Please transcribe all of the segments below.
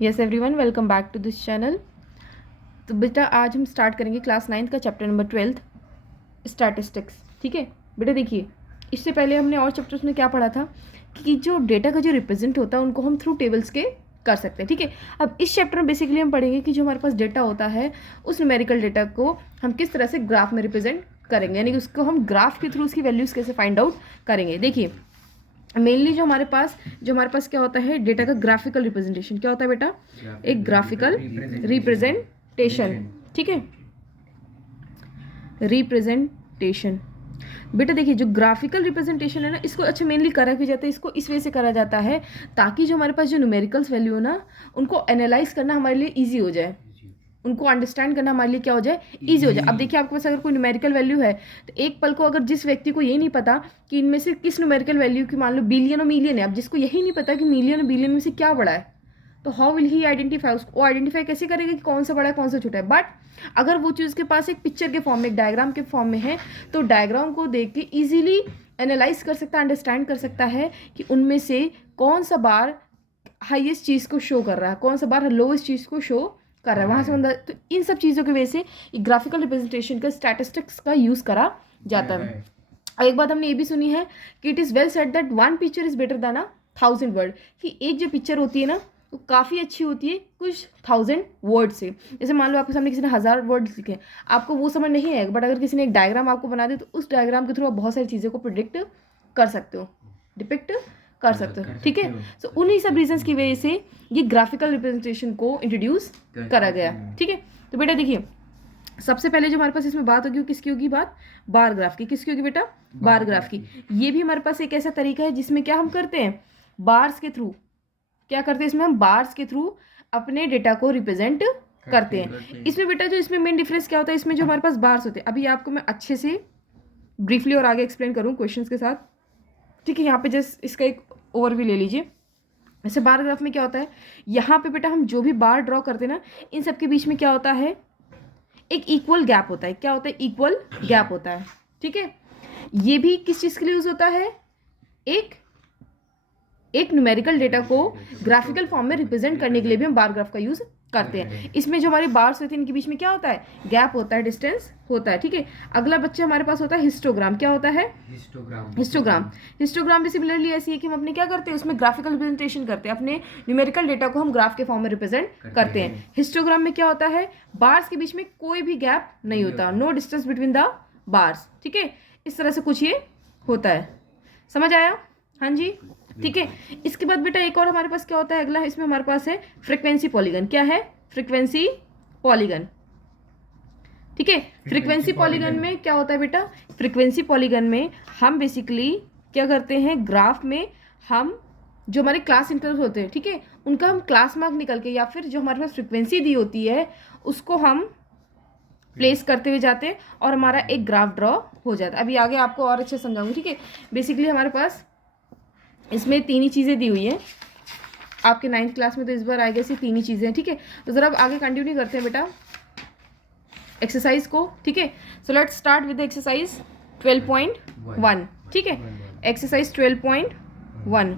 Yes everyone, welcome back to this channel. तो बेटा आज हम स्टार्ट करेंगे क्लास 9th का चैप्टर नंबर 12 स्टैटिस्टिक्स। ठीक है बेटा, देखिए इससे पहले हमने और चैप्टर्स में क्या पढ़ा था कि जो डेटा का जो रिप्रेजेंट होता है उनको हम थ्रू टेबल्स के कर सकते हैं। ठीक है, अब इस चैप्टर में बेसिकली हम पढ़ेंगे कि जो हमारे पास डेटा होता है उस न्यूमेरिकल डेटा को हम किस तरह से ग्राफ में रिप्रेजेंट करेंगे, यानी कि उसको हम ग्राफ के थ्रू उसकी वैल्यूज़ कैसे फाइंड आउट करेंगे। देखिए मेनली जो हमारे पास क्या होता है, डेटा का ग्राफिकल रिप्रेजेंटेशन क्या होता है बेटा, एक ग्राफिकल रिप्रेजेंटेशन। ठीक है, रिप्रेजेंटेशन। बेटा देखिए जो ग्राफिकल रिप्रेजेंटेशन है ना, इसको अच्छा मेनली करा क्यों जाता है, इसको इस वजह से करा जाता है ताकि जो हमारे पास जो न्यूमेरिकल्स वैल्यू है ना उनको एनालाइज करना हमारे लिए ईजी हो जाए, उनको अंडरस्टैंड करना हमारे लिए क्या हो जाए, ईजी हो जाए। अब देखिए आपके पास अगर कोई न्यूमेरिकल वैल्यू है तो एक पल को अगर जिस व्यक्ति को ये नहीं पता कि इनमें से किस न्यूमेरिकल वैल्यू की, मान लो बिलियन और मिलियन है, अब जिसको यही नहीं पता कि मिलियन और बिलियन में से क्या बड़ा है, तो हाउ विल ही आइडेंटिफाई, उसको आइडेंटिफाई कैसे करेगा कि कौन सा बड़ा है कौन सा छोटा है। बट अगर वो चीज़ उसके पास एक पिक्चर के फॉर्म में, एक डायग्राम के फॉर्म में है, तो डायग्राम को देख के ईजिली एनालाइज कर सकता है, अंडरस्टैंड कर सकता है कि उनमें से कौन सा बार हाईएस्ट चीज़ को शो कर रहा है, कौन सा बार लोएस्ट चीज़ को शो कर रहा है, वहाँ से अंदर। तो इन सब चीज़ों की वजह से ग्राफिकल रिप्रेजेंटेशन का, स्टैटिस्टिक्स का यूज़ करा जाता है। एक बात हमने ये भी सुनी है कि it is well said that 1 picture is better than 1,000 word, कि एक जो पिक्चर होती है ना वो काफ़ी अच्छी होती है कुछ 1,000 वर्ड से। जैसे मान लो आपके सामने किसी ने 1,000 वर्ड लिखे, आपको वो समझ नहीं आएगा, बट अगर किसी ने एक डायग्राम आपको बना दे तो उस डायग्राम के थ्रू आप बहुत सारी चीज़ों को प्रिडिक्ट कर सकते हो, डिपिक्ट कर सकते हो। ठीक है, सो उन्हीं सब रीजंस की वजह से ये ग्राफिकल रिप्रेजेंटेशन को इंट्रोड्यूस करा गया। ठीक है, तो बेटा देखिए सबसे पहले जो हमारे पास इसमें बात होगी वो किसकी होगी, बात बार ग्राफ की। किसकी होगी बेटा, बार ग्राफ की। ये भी हमारे पास एक ऐसा तरीका है जिसमें क्या हम करते हैं, बार्स के थ्रू क्या करते हैं, इसमें हम बार्स के थ्रू अपने डेटा को रिप्रेजेंट करते हैं। इसमें बेटा जो इसमें मेन डिफरेंस क्या होता है, इसमें जो हमारे पास बार्स होते हैं, अभी आपको मैं अच्छे से ब्रीफली और आगे एक्सप्लेन करूँ क्वेश्चंस के साथ। ठीक है, यहाँ पे जस्ट इसका एक ओवरव्यू ले लीजिए। ऐसे बार ग्राफ में क्या होता है, यहाँ पे बेटा हम जो भी बार ड्रॉ करते हैं ना, इन सब के बीच में क्या होता है, एक इक्वल गैप होता है। क्या होता है, इक्वल गैप होता है। ठीक है, ये भी किस चीज़ के लिए यूज होता है, एक न्यूमेरिकल डेटा को ग्राफिकल फॉर्म में रिप्रेजेंट करने के लिए भी हम बार ग्राफ का यूज करते हैं। इसमें जो हमारे बार्स होते हैं इनके बीच में क्या होता है, गैप होता है, डिस्टेंस होता है। ठीक है, अगला बच्चा हमारे पास होता है हिस्टोग्राम। क्या होता है, हिस्टोग्राम भी सिमिलरली ऐसी है कि हम अपने क्या करते हैं, उसमें ग्राफिकल रिप्रेजेंटेशन करते हैं, अपने न्यूमेरिकल डेटा को हम ग्राफ के फॉर्म में रिप्रेजेंट करते हैं। हिस्टोग्राम में क्या होता है, बार्स के बीच में कोई भी गैप नहीं होता, no distance between the bars. ठीक है, इस तरह से कुछ ये होता है, समझ आया, हाँ जी। ठीक है, इसके बाद बेटा एक और हमारे पास क्या होता है, अगला इसमें हमारे पास है फ्रीक्वेंसी पॉलीगन। क्या है, फ्रीक्वेंसी पॉलीगन। ठीक है, फ्रीक्वेंसी पॉलीगन में क्या होता है बेटा, फ्रीक्वेंसी पॉलीगन में हम बेसिकली क्या करते हैं, ग्राफ में हम जो हमारे क्लास इंटरवल होते हैं, ठीक है, उनका हम क्लास मार्क निकल के या फिर जो हमारे पास फ्रीक्वेंसी दी होती है उसको हम प्लेस करते हुए जाते हैं और हमारा एक ग्राफ ड्रॉ हो जाता है। अभी आगे आपको और अच्छे समझाऊंगी। ठीक है, बेसिकली हमारे पास इसमें तीन ही चीज़ें दी हुई हैं, आपके 9th क्लास में तो इस बार आएगा सी तीन ही चीज़ें हैं। ठीक है, तो ज़रा अब आगे कंटिन्यू करते हैं बेटा एक्सरसाइज को। ठीक है, so let's start with exercise 12.1। ठीक है, एक्सरसाइज 12.1।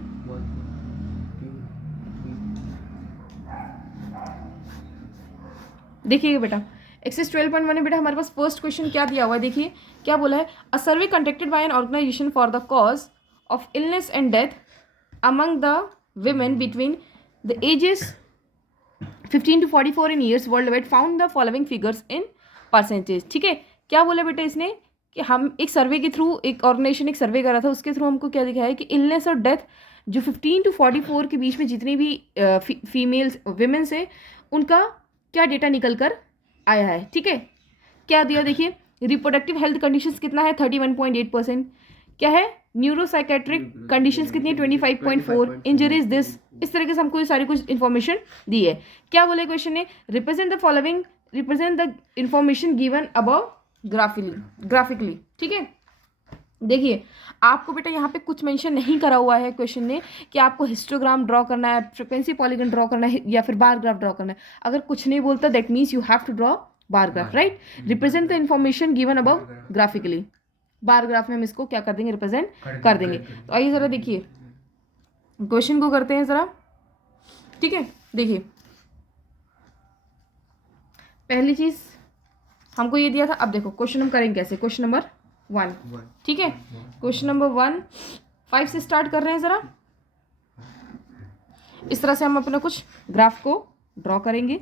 देखिएगा बेटा, एक्सरसाइज 12.1 में बेटा हमारे पास फर्स्ट क्वेश्चन क्या दिया हुआ है, देखिए क्या बोला है, a survey conducted by an organisation for the cause of illness and death among the women between the ages 15 to 44 in years worldwide found the following figures in percentage। ठीक है, क्या बोला बेटा इसने कि हम एक सर्वे के थ्रू, एक ऑर्गेनाइजेशन एक सर्वे करा था, उसके थ्रू हमको क्या दिखाया है कि इलनेस और डेथ जो 15 to 44 के बीच में जितनी भी फीमेल्स विमेंस है उनका क्या डेटा निकल कर आया है। ठीक है, क्या दिया देखिए, रिप्रोडक्टिव हेल्थ कंडीशंस कितना है 31.8%, क्या है न्यूरोसाइकेट्रिक कंडीशंस कितनी है 25.4, इंजरीज दिस, इस तरीके से हमको ये सारी कुछ इन्फॉर्मेशन दी है। क्या बोले क्वेश्चन ने, represent the following, represent the information given above graphically. ठीक है, देखिए आपको बेटा यहाँ पे कुछ मेंशन नहीं करा हुआ है क्वेश्चन ने कि आपको हिस्टोग्राम ड्रॉ करना है, फ्रीक्वेंसी पॉलीगन ड्रॉ करना है या फिर बार ग्राफ ड्रॉ करना है। अगर कुछ नहीं बोलता that means you have to draw bar graph, right. Represent the information given above graphically, bar graph में हम इसको क्या कर देंगे, रिप्रेजेंट कर देंगे। तो आइए ज़रा देखिए क्वेश्चन को करते हैं ज़रा। ठीक है, देखिए पहली चीज़ हमको ये दिया था। अब देखो क्वेश्चन हम करेंगे कैसे। क्वेश्चन नंबर 1, ठीक है। क्वेश्चन नंबर 1 5 से स्टार्ट कर रहे हैं ज़रा। इस तरह से हम अपना कुछ ग्राफ को ड्रॉ करेंगे,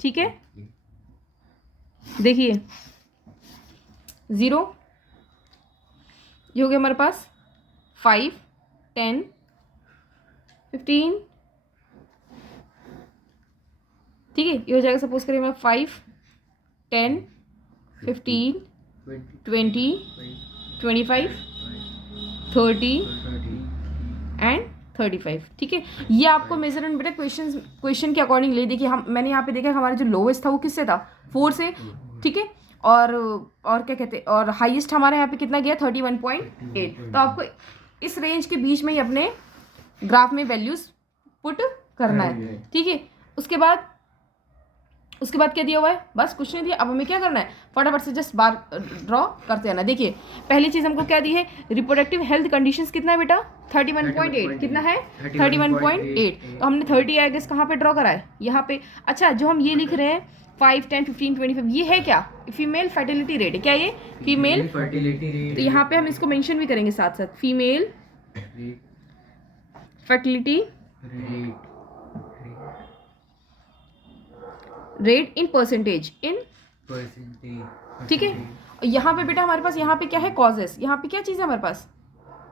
ठीक है। देखिए 0, ये हो गया हमारे पास 5 10 15, ठीक है। ये हो जाएगा सपोज करिए मैं 5 10 15 20 25 30 एंड 35, ठीक है। ये आपको मेजरमेंट बेटा क्वेश्चन के अकॉर्डिंग ले। देखिए मैंने यहाँ पे देखा हमारा जो लोवेस्ट था वो किससे था, 4 से, ठीक है। और क्या कहते हैं, और हाईएस्ट हमारे यहाँ पे कितना गया 31.8। तो आपको इस रेंज के बीच में ही अपने ग्राफ में वैल्यूज पुट करना है, ठीक है। उसके बाद क्या दिया हुआ है, बस कुछ नहीं दिया। अब हमें क्या करना है, फटाफट से जस्ट बार ड्रॉ करते जाना। देखिए पहली चीज़ हमको क्या दी है, रिप्रोडक्टिव हेल्थ कंडीशंस कितना है बेटा 31.8, कितना है 31.8। तो हमने 30 आई गेस कहाँ पे ड्रॉ करा है, यहाँ पे। अच्छा जो हम ये लिख रहे हैं 5 10 15 25, ये है क्या, फीमेल फर्टिलिटी रेट है क्या, ये फीमेल फर्टिलिटी रेट। तो यहाँ पे हम इसको मेंशन भी करेंगे साथ साथ, female fertility rate in percentage, ठीक है। यहाँ पे बेटा हमारे पास यहाँ पे क्या है, कॉजेस। यहाँ पे क्या चीज़ है हमारे पास,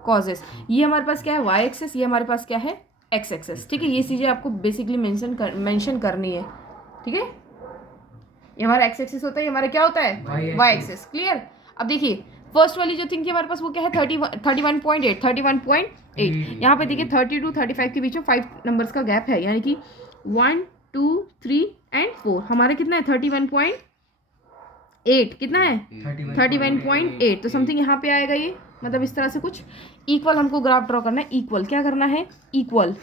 कॉजेस। ये हमारे पास क्या है, वाई एक्सेस, ये हमारे पास क्या है, एक्स एक्सेस, ठीक है। ये चीज़ें आपको बेसिकली मेंशन करनी है, ठीक है। ये हमारा एक्स एक्सेस होता है, ये हमारा क्या होता है, वाई एक्सेस। क्लियर। अब देखिए फर्स्ट वाली जो थिंग थी हमारे पास वो क्या है 31.8। यहाँ पे देखिए 30 to 35 के बीच में 5 नंबर्स का गैप है, यानी कि 1 2 3 एंड 4। हमारा कितना है 31.8, कितना है 31.8। तो समथिंग यहाँ पे आएगा ये, मतलब इस तरह से कुछ इक्वल हमको ग्राफ ड्रॉ करना है। इक्वल क्या करना है, इक्वल,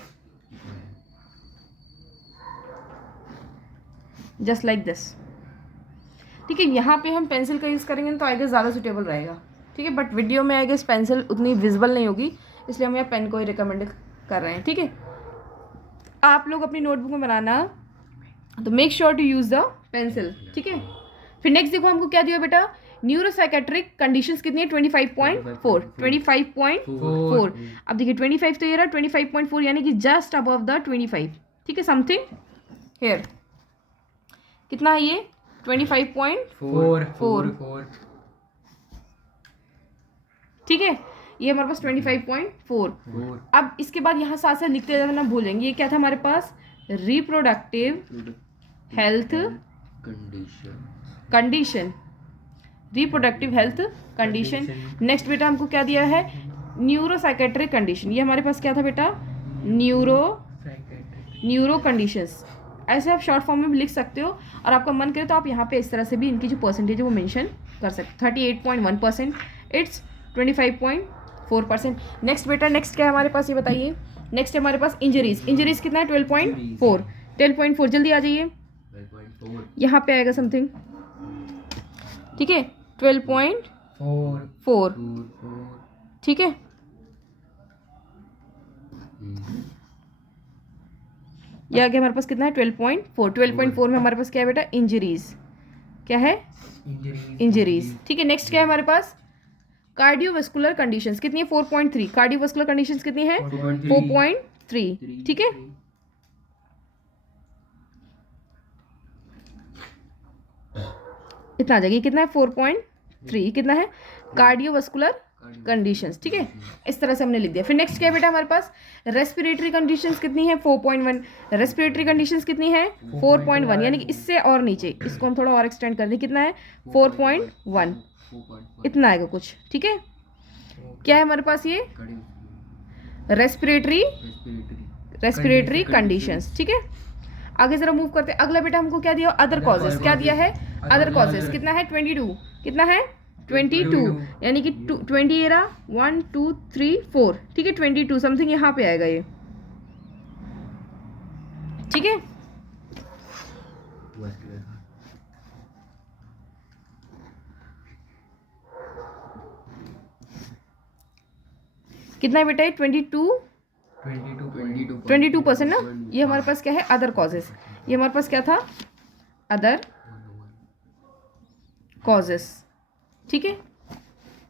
जस्ट लाइक दिस, ठीक है। यहाँ पे हम पेंसिल का यूज़ करेंगे तो आई गेस ज़्यादा सूटेबल रहेगा, ठीक है। बट वीडियो में आई गेस पेंसिल उतनी विजिबल नहीं होगी, इसलिए हम यहाँ पेन को ही रिकमेंड कर रहे हैं, ठीक है। आप लोग अपनी नोटबुक में बनाना तो make sure to use the pencil, ठीक है। फिर नेक्स्ट देखो हमको क्या दिया बेटा, न्यूरोसाइकेट्रिक कंडीशंस कितनी है 25.4। अब देखिए 25 तो ये रहा 25.4, यानी कि जस्ट अबव द 25, ठीक है। समथिंग हेयर कितना है ये 25.4, ठीक है। ये हमारे पास 25.4। अब इसके बाद यहाँ साथ साथ लिखते जाना भूल जाएंगे। ये क्या था हमारे पास, reproductive health condition, reproductive health condition. Next बेटा हमको क्या दिया है, न्यूरोसाइकेट्रिक कंडीशन। ये हमारे पास क्या था बेटा, न्यूरो कंडीशंस। ऐसे आप शॉर्ट फॉर्म में भी लिख सकते हो, और आपका मन करे तो आप यहाँ पे इस तरह से भी इनकी जो परसेंटेज है वो मेंशन कर सकते हो। 38.1%, इट्स 25.4%। नेक्स्ट बेटा, नेक्स्ट क्या है हमारे पास ये बताइए। नेक्स्ट है हमारे पास इंजरीज। इंजरीज कितना है 12.4, 12.4। जल्दी आ जाइए, यहाँ पे आएगा समथिंग, ठीक है 12.4, ठीक है। ये आगे हमारे पास कितना है 12.4। 12.4 में हमारे पास क्या है बेटा, इंजरीज, क्या है इंजरीज, ठीक है। नेक्स्ट क्या है हमारे पास, कार्डियोवास्कुलर कंडीशंस कितनी है 4.3। कार्डियोवास्कुलर कंडीशंस कितनी है 4.3, ठीक है। इतना आ जाएगी, कितना है 4.3, कितना है कार्डियोवास्कुलर कंडीशंस, ठीक है। इस तरह से हमने लिख दिया। फिर नेक्स्ट क्या है बेटा हमारे पास, रेस्पिरेटरी कंडीशंस कितनी है 4.1। रेस्पिरेटरी कंडीशंस कितनी है 4.1, यानी कि इससे और नीचे, इसको हम थोड़ा और एक्सटेंड कर दें, कितना है 4.1, इतना आएगा कुछ, ठीक है। क्या है हमारे पास ये रेस्पिरेटरी कंडीशंस, ठीक है। आगे जरा मूव करते हैं। अगला बेटा हमको क्या दिया, अदर कॉजेस। क्या दिया है, अदर कॉजेस, कितना है 22, कितना है 22, यानी कि 20 ये रहा 1 2 3 4, ठीक है 22 समथिंग यहाँ पे आएगा ये, ठीक है। कितना है बेटा ये 22% ना। ये हमारे पास क्या है, अदर कॉजेस। ये हमारे पास क्या था, अदर कॉजेस। ठीक है,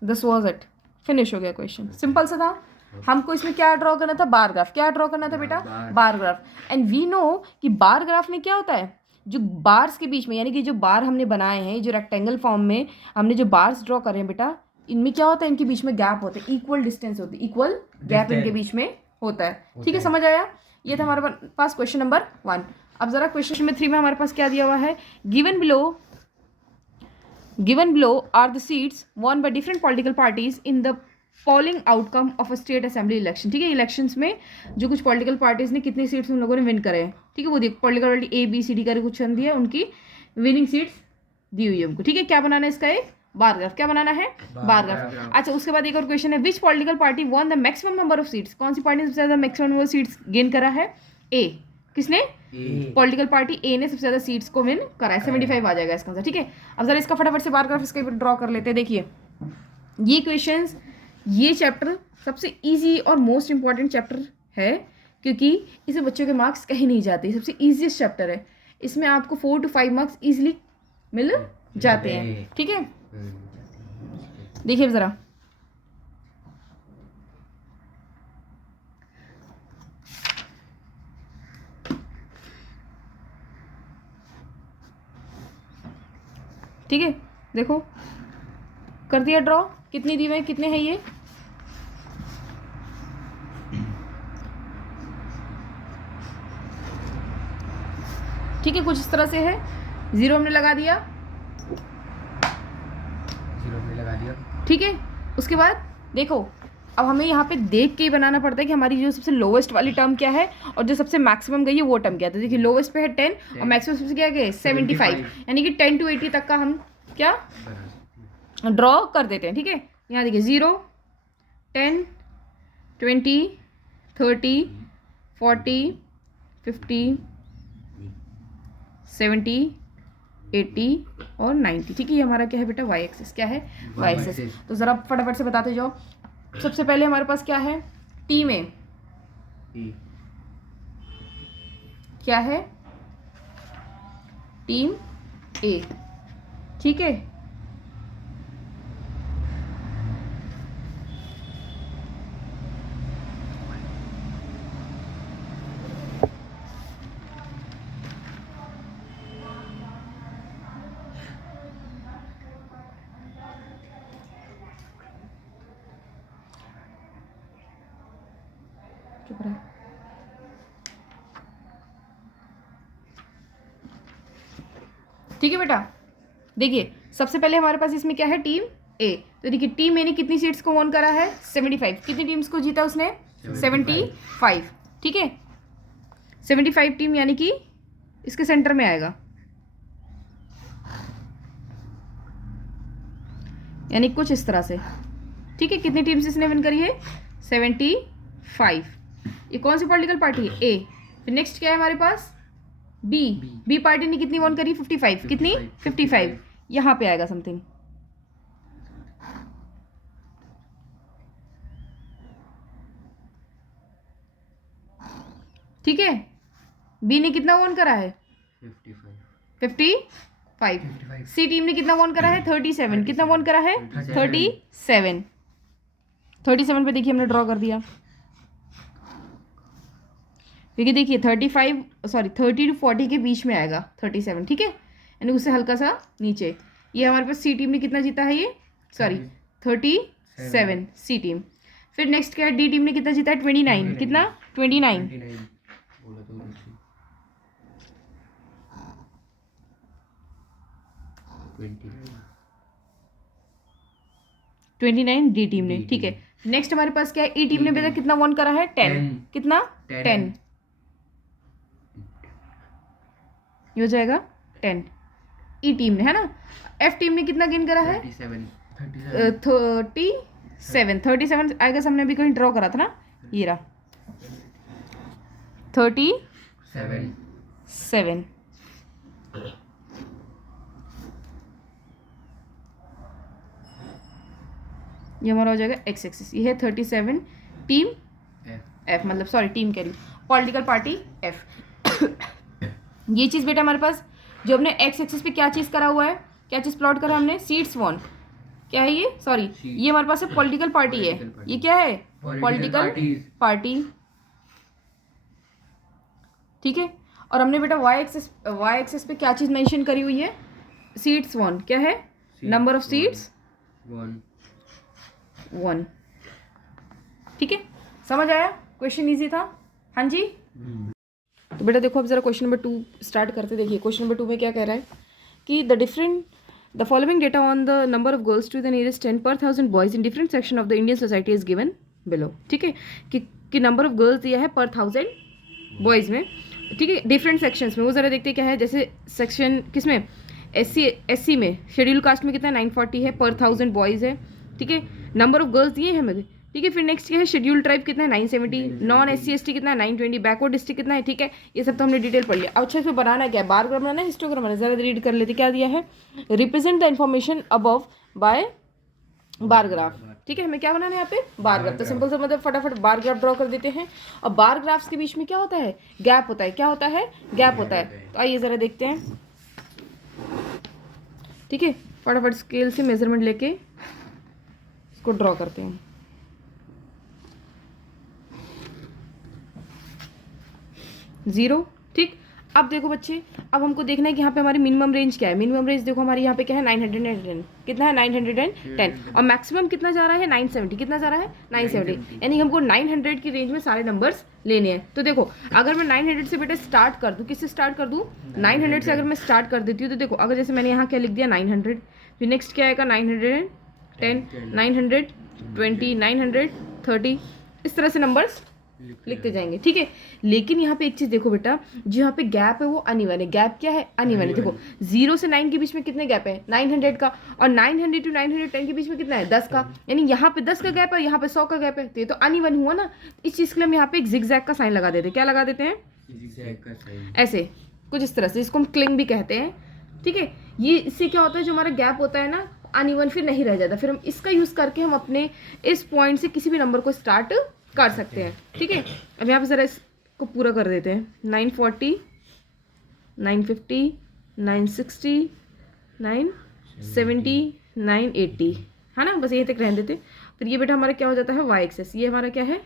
दिस वॉज इट, फिनिश हो गया क्वेश्चन, सिंपल सा था। हमको इसमें क्या ड्रॉ करना था, बार ग्राफ। क्या ड्रॉ करना था बेटा, bar graph. And we know कि बार ग्राफ में क्या होता है, जो बार्स के बीच में, यानी कि जो बार हमने बनाए हैं, जो रेक्टेंगल फॉर्म में हमने जो बार्स ड्रॉ करे हैं बेटा, इनमें क्या होता है, इनके बीच में गैप होते हैं, इक्वल डिस्टेंस होती है, इक्वल गैप इनके बीच में होता है। ठीक है, समझ आया। ये था हमारे पास क्वेश्चन नंबर 1। अब जरा क्वेश्चन नंबर 3 में हमारे पास क्या दिया हुआ है, given below are the seats won by different political parties in the polling outcome of a state assembly election। ठीक है, इलेक्शंस में जो कुछ पॉलिटिकल पार्टीज ने कितने सीट्स उन लोगों ने विन करे हैं। ठीक है, वो देखो political party A B C D करके कुछ दिया है, उनकी विनिंग सीट्स दी हुई है उनको। ठीक है, क्या बनाना है इसका, एक बार ग्राफ। क्या बनाना है, बार ग्राफ। अच्छा, उसके बाद एक और क्वेश्चन है, विच political party won the maximum number of seats. कौन सी पार्टी ने सबसे ज्यादा maximum number of seats gain करा है, ए। किसने, पॉलिटिकल पार्टी ए ने सबसे ज्यादा सीट्स को विन करा है, 75 आ जाएगा इसका आंसर। ठीक है, अब जरा इसका फटाफट से बार ग्राफ इसका ड्रॉ कर लेते हैं। देखिए ये क्वेश्चंस, ये चैप्टर सबसे इजी और मोस्ट इंपॉर्टेंट चैप्टर है, क्योंकि इसमें बच्चों के मार्क्स कहीं नहीं जाते, सबसे ईजीएस्ट चैप्टर है। इसमें आपको 4 to 5 मार्क्स इजीली मिल जाते हैं। ठीक है, देखिए ज़रा, ठीक है, देखो कर दिया ड्रॉ, कितनी दी हुई, कितने हैं ये, ठीक है, कुछ इस तरह से है। 0 हमने लगा दिया, ठीक है। उसके बाद देखो, अब हमें यहाँ पे देख के ही बनाना पड़ता है कि हमारी जो सबसे लोवेस्ट वाली टर्म क्या है और जो सबसे मैक्सिमम गई है वो टर्म क्या है। तो देखिए लोवेस्ट पे है 10 और मैक्सिमम सबसे क्या है 75, यानी कि 10 to 80 तक का हम क्या ड्रॉ कर देते हैं। ठीक है, यहाँ देखिए 0, 10, 20, 30, 40, 50, 70, 80 और 90। ठीक है, ये हमारा क्या है बेटा, वाई एक्सिस। क्या है, वाई एक्सिस। तो ज़रा फटाफट से बताते जाओ। सबसे पहले हमारे पास क्या है, टी में क्या है, टीम ए। ठीक है, चुप रहे। ठीक है बेटा, देखिए सबसे पहले हमारे पास इसमें क्या है, टीम ए। तो देखिए टीम ए ने कितनी सीट्स को वॉन करा है, 75। कितनी टीम्स को जीता उसने, 75। ठीक है, 75 टीम, यानी कि इसके सेंटर में आएगा, यानी कुछ इस तरह से। ठीक है, कितनी टीम्स इसने विन करी है, 75। ये कौन सी पॉलिटिकल पार्टी है, ए। फिर नेक्स्ट क्या है हमारे पास, बी पार्टी ने कितनी वॉन करी, 55। कितनी, 55। यहाँ पे आएगा समथिंग। ठीक है, बी ने कितना वॉन करा है, 55। सी टीम ने कितना वॉन करा है, 37। कितना वॉन करा है, 37। 37 पे देखिए हमने ड्रॉ कर दिया, क्योंकि देखिए 30 to 40 के बीच में आएगा 37। ठीक है, यानी उससे हल्का सा नीचे। ये हमारे पास सी टीम ने कितना जीता है, ये 37 सी टीम। फिर नेक्स्ट क्या है, डी टीम ने कितना जीता है, 29। कितना, 29। 29 डी टीम ने। ठीक है, नेक्स्ट हमारे पास क्या है, ई टीम ने बेटा कितना वॉन करा है, 10। कितना, 10। ये हो जाएगा 10 ई टीम ने, है ना। एफ टीम ने कितना गेन करा है, 37 आएगा। हमने अभी कहीं ड्रॉ करा था ना, ये रहा 37। ये हमारा हो जाएगा एक्स एक्सिस। ये है 37 टीम एफ, मतलब सॉरी टीम कह रही, पॉलिटिकल पार्टी एफ। ये चीज़ बेटा हमारे पास जो हमने एक्स एक्सिस पे क्या चीज़ करा हुआ है, क्या चीज़ प्लॉट करा हमने, सीड्स वॉन, क्या है ये, सॉरी ये हमारे पास है पॉलिटिकल पार्टी है, ये क्या है, पॉलिटिकल पार्टी, ठीक है। और हमने बेटा वाई एक्सेस पे क्या चीज़ मेंशन करी हुई है, सीड्स वॉन, क्या है, नंबर ऑफ सीड्स 1, ठीक है। समझ आया, क्वेश्चन इजी था, हाँ जी। तो बेटा देखो अब जरा क्वेश्चन नंबर 2 स्टार्ट करते। देखिए क्वेश्चन नंबर 2 में क्या कह रहा है कि the following data on the number of girls to the nearest 10 per 1000 boys in different section of the Indian society is given below, ठीक है। कि नंबर ऑफ गर्ल्स दिया है पर 1000 बॉयज़ में, ठीक है, डिफरेंट सेक्शंस में। वो ज़रा देखते क्या है, जैसे सेक्शन किसमें, एससी में, शेड्यूल कास्ट में कितना 940 है, पर 1000 बॉयज़ है, ठीक है। नंबर ऑफ गर्ल्स दिए हैं हमें, ठीक है। फिर नेक्स्ट क्या है, शेड्यूल ट्राइब कितना है 970, नॉन SC ST कितना है 920, बैकवर्ड डिस्ट्रिक्ट कितना है, ठीक है। ये सब तो हमने डिटेल पढ़ लिया। अच्छा इसमें बनाना क्या है, बारग्राफ बनाना है, हिस्टोग्राम बनाना है, ज़रा रीड कर लेते। क्या दिया है, represent the information above by bar graph, ठीक है। हमें क्या बनाना है यहाँ पे, बारग्राफ। तो सिंपल सा मतलब फटाफट बारग्राफ ड्रॉ कर देते हैं। और बारग्राफ्स के बीच में क्या होता है, गैप होता है, क्या होता है, गैप होता है। तो आइए ज़रा देखते हैं, ठीक है। फटाफट स्केल से मेजरमेंट लेके इसको ड्रॉ करते हैं। ज़ीरो, ठीक। अब देखो बच्चे, अब हमको देखना है कि यहाँ पे हमारी मिनिमम रेंज क्या है। मिनिमम रेंज देखो हमारी यहाँ पे क्या है, 910, कितना है 910, और मैक्सिमम कितना जा रहा है 970, कितना जा रहा है 970, यानी हमको 900 की रेंज में सारे नंबर्स लेने हैं। तो देखो अगर मैं 900 से बेटा स्टार्ट कर दूँ, किससे स्टार्ट कर दूँ, 900 से अगर मैं स्टार्ट कर देती हूँ, तो देखो अगर जैसे मैंने यहाँ क्या लिख दिया 900, फिर नेक्स्ट क्या आएगा 910, 920, 930, इस तरह से नंबर्स लिखते जाएंगे, ठीक है। लेकिन यहाँ पे एक चीज़ देखो बेटा, जो यहाँ पे गैप है वो अनइवन है। गैप क्या है, अनइवन है। देखो 0 से 9 के बीच में कितने गैप है, 900 का, और 900 टू 910 के बीच में कितना है, 10 का, यानी यहाँ पे 10 का गैप है, यहाँ पे 100 का गैप है। तो ये तो अनइवन हुआ ना। इस चीज़ के लिए हम यहाँ पे एक जिगजैग का साइन लगा देते हैं। क्या लगा देते हैं, ऐसे कुछ इस तरह से, इसको हम क्लिंग भी कहते हैं, ठीक है। ये इससे क्या होता है, जो हमारा गैप होता है ना अनइवन फिर नहीं रह जाता। फिर हम इसका यूज़ करके हम अपने इस पॉइंट से किसी भी नंबर को स्टार्ट कर सकते हैं, ठीक है। अब यहाँ पे ज़रा इसको पूरा कर देते हैं। 940, 950, 960, 970, 980, है ना, बस यही तक रहने देते। फिर ये बेटा हमारा क्या हो जाता है, वाई एक्सेस। ये हमारा क्या है,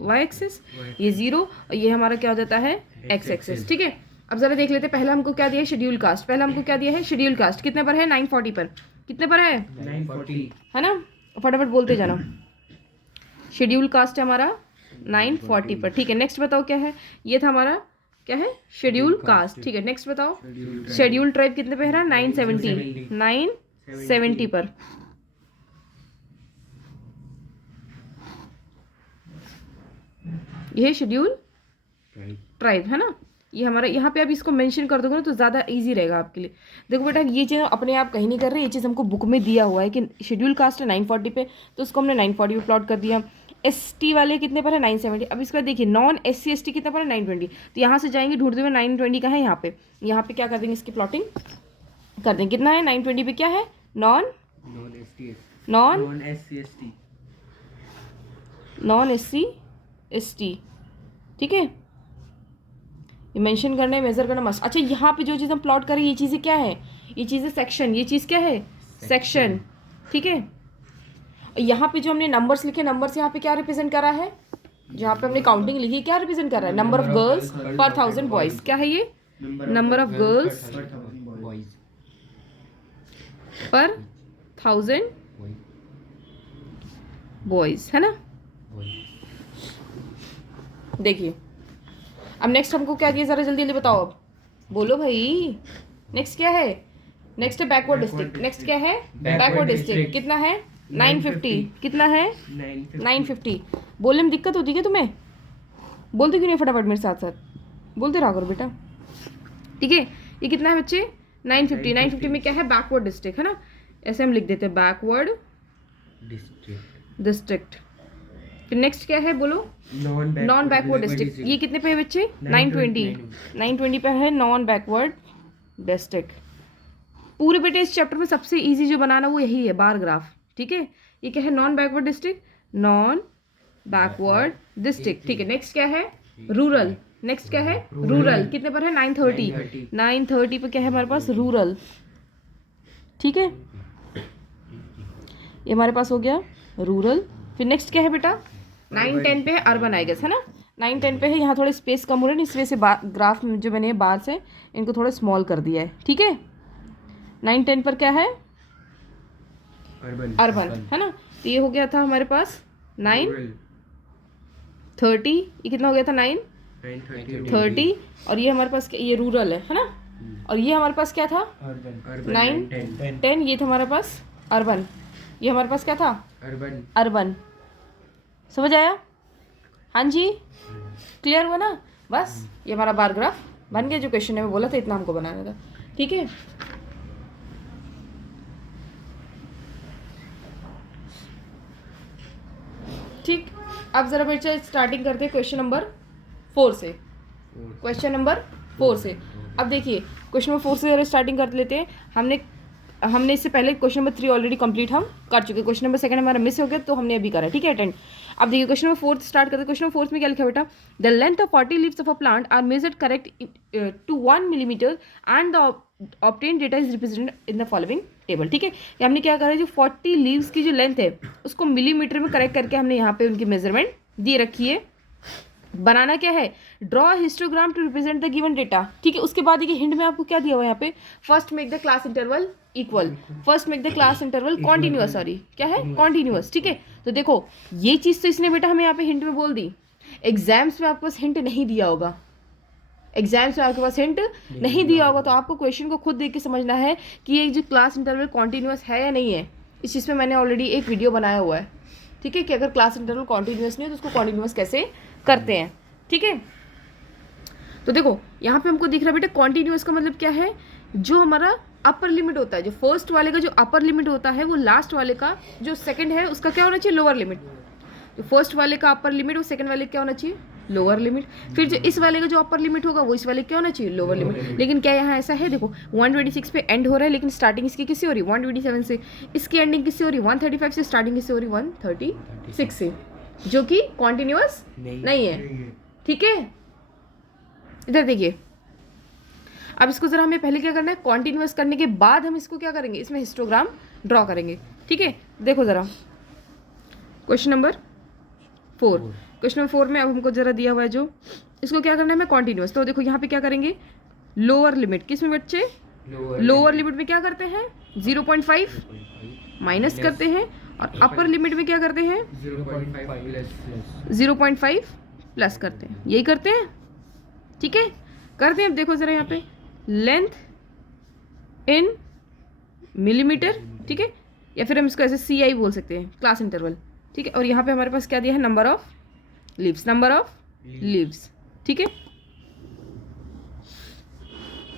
वाई एक्सेस, ये 0, और ये हमारा क्या हो जाता है, एक्स एक्सेस, ठीक है। अब ज़रा देख लेते हैं, पहला हमको क्या दिया है, शेड्यूल कास्ट। पहला हमको क्या दिया है, शेड्यूल कास्ट, कितने पर है, 940 पर, कितने पर है 940, है ना, फटाफट बोलते जाना। शेड्यूल कास्ट है हमारा 940 पर, ठीक है। नेक्स्ट बताओ क्या है, ये था हमारा क्या है, शेड्यूल कास्ट, ठीक है। नेक्स्ट बताओ, शेड्यूल ट्राइब कितने पे है, 970, 970 पर, ये शेड्यूल ट्राइब है ना। ये हमारा यहाँ पे आप इसको मेंशन कर दोगे ना तो ज़्यादा इजी रहेगा आपके लिए। देखो बेटा ये चीज़ अपने आप कहीं नहीं कर रहे, ये चीज़ हमको बुक में दिया हुआ है कि शेड्यूल कास्ट है 940 पे, तो उसको हमने 940 पे प्लॉट कर दिया। ST वाले कितने पर है, 970। अब इसके बाद देखिए नॉन SC ST कितने पर है, 920। तो यहाँ से जाएंगे ढूंढते हुए 920 का है यहाँ पे क्या कर देंगे, इसकी प्लॉटिंग कर देंगे। कितना है 920 पे, क्या है, नॉन SC ST, ठीक है। ये मेंशन करना है, मेजर करना मस्ट। अच्छा यहाँ पे जो चीज़ हम प्लॉट करें, ये चीज़ें क्या है, ये चीज़ है सेक्शन, ये चीज़ क्या है, सेक्शन, ठीक है। यहाँ पे जो हमने नंबर्स लिखे, नंबर्स यहाँ पे क्या रिप्रेजेंट कर रहा है, जहाँ पे हमने काउंटिंग लिखी क्या रिप्रेजेंट कर रहा है, नंबर ऑफ गर्ल्स पर 1000 बॉयज। क्या है ये, नंबर ऑफ गर्ल्स पर 1000 बॉयज, है ना। देखिए अब नेक्स्ट हमको क्या दिया, जरा जल्दी जल्दी बताओ, अब बोलो भाई। नेक्स्ट क्या है, नेक्स्ट है बैकवर्ड डिस्ट्रिक्ट। नेक्स्ट क्या है, बैकवर्ड डिस्ट्रिक्ट, कितना है 950, कितना है 950। बोलने में दिक्कत होती है तुम्हें, बोलते क्यों नहीं फटाफट मेरे साथ साथ, बोलते रहा करो बेटा, ठीक है। ये कितना है बच्चे, 950। 950 में क्या है, बैकवर्ड डिस्ट्रिक्ट, है ना, ऐसे हम लिख देते हैं बैकवर्ड डिस्ट्रिक्ट। फिर नेक्स्ट क्या है बोलो, नॉन बैकवर्ड डिस्ट्रिक्ट। ये कितने पे है बच्चे, 920 पे है नॉन बैकवर्ड डिस्ट्रिक्ट। पूरे बेटे इस चैप्टर में सबसे इजी जो बनाना वो यही है, बार ग्राफ, ठीक है। ये क्या है, non backward district, non backward district, ठीक है। नेक्स्ट क्या है, रूरल। नेक्स्ट क्या है, रूरल, कितने पर है 930 पे क्या है हमारे पास, रूरल, ठीक है, ये हमारे पास हो गया रूरल। फिर नेक्स्ट क्या है बेटा, 9-10 पे है अर्बन आई गेस, है ना। 9-10 पे है, यहाँ थोड़े स्पेस कम हो रहे हैं, इस वजह से ग्राफ जो मैंने बाहर से इनको थोड़ा स्मॉल कर दिया है, ठीक है। 9-10 पर क्या है, अर्बन, है ना। तो ये हो गया था हमारे पास 9-30, ये कितना हो गया था 9-30, और ये हमारे पास ये रूरल है ना। और ये हमारे पास क्या था 9-10, ये था हमारे पास अर्बन, ये हमारे पास क्या था अर्बन। समझ आया, हाँ जी, क्लियर हुआ ना। बस ये हमारा बार ग्राफ बन गया, जो क्वेश्चन में बोला था इतना हमको बनाना था, ठीक है। ठीक, अब जरा बच्चा स्टार्टिंग करते हैं क्वेश्चन नंबर 4 से। क्वेश्चन नंबर 4 से अब देखिए, क्वेश्चन नंबर 4 से जरा स्टार्टिंग कर लेते हैं। हमने इससे पहले क्वेश्चन नंबर 3 ऑलरेडी कंप्लीट हम कर चुके। क्वेश्चन नंबर 2 हमारा मिस हो गया, तो हमने अभी करा, ठीक है, अटेंड। अब देखिए क्वेश्चन नंबर 4 स्टार्ट करते हैं। क्वेश्चन नंबर 4 में क्या लिखा है बेटा, the length of 40 leaves of a plant are measured correct to 1 millimetre and the obtain data is represented in the following table, ठीक है। हमने क्या करा है, जो 40 लीव्स की जो लेंथ है उसको मिलीमीटर में करेक्ट करके हमने यहाँ पे उनकी मेजरमेंट दे रखी है। बनाना क्या है, draw histogram to represent the given data, ठीक है। उसके बाद देखिए हिंट में आपको क्या दिया हुआ है यहाँ पे, first make the class interval equal, first make the class interval continuous, sorry क्या है कॉन्टिन्यूअस, ठीक है। तो देखो ये चीज़ तो इसने बेटा हमें यहाँ पे हिंट में बोल दी। एग्जाम्स में आपके पास हिंट नहीं दिया होगा, एग्जाम्स में आपके पास हिंट नहीं दिया होगा, तो आपको क्वेश्चन को खुद देख के समझना है कि ये जो क्लास इंटरवल कॉन्टिन्यूअस है या नहीं है। इस चीज़ में मैंने ऑलरेडी एक वीडियो बनाया हुआ है, ठीक है, कि अगर क्लास इंटरवल कॉन्टिन्यूअस नहीं है तो उसको कॉन्टिन्यूअस कैसे करते हैं, ठीक है। तो देखो यहाँ पे हमको दिख रहा है बेटा, कॉन्टिन्यूअस का मतलब क्या है, जो हमारा अपर लिमिट होता है, जो फर्स्ट वाले का जो अपर लिमिट होता है वो लास्ट वाले का जो सेकंड है उसका क्या होना चाहिए, लोअर लिमिट। जो फर्स्ट वाले का अपर लिमिट वो सेकंड वाले क्या होना चाहिए, लोअर लिमिट। फिर जो इस वाले का जो अपर लिमिट होगा वो इस वाले क्या होना चाहिए, लोअर लिमिट। लेकिन क्या यहाँ ऐसा है, देखो 126 पे एंड हो रहा है, लेकिन स्टार्टिंग इसकी किससे हो रही है, 127 से। इसकी एंडिंग किससे हो रही है, 135 से। स्टार्टिंग किससे हो रही है, 136 से, जो कि कॉन्टिन्यूअस नहीं है, ठीक है। इधर देखिए, अब इसको जरा हमें पहले क्या करना है, कॉन्टिन्यूअस करने के बाद हम इसको क्या करेंगे, इसमें हिस्टोग्राम ड्रॉ करेंगे, ठीक है। देखो जरा क्वेश्चन नंबर 4, क्वेश्चन नंबर 4 में अब हमको जरा दिया हुआ है जो, इसको क्या करना है हमें कॉन्टिन्यूअस। तो देखो यहाँ पे क्या करेंगे, लोअर लिमिट, किस में बच्चे, लोअर लिमिट में क्या करते हैं 0.5 माइनस करते हैं, और अपर लिमिट में क्या करते हैं 0.5 प्लस करते हैं, यही करते हैं, ठीक है, करते हैं। अब देखो जरा यहाँ पे लेंथ इन मिलीमीटर, ठीक है, या फिर हम इसको ऐसे CI बोल सकते हैं, क्लास इंटरवल, ठीक है। और यहाँ पे हमारे पास क्या दिया है, number of leaves, number of leaves, ठीक है।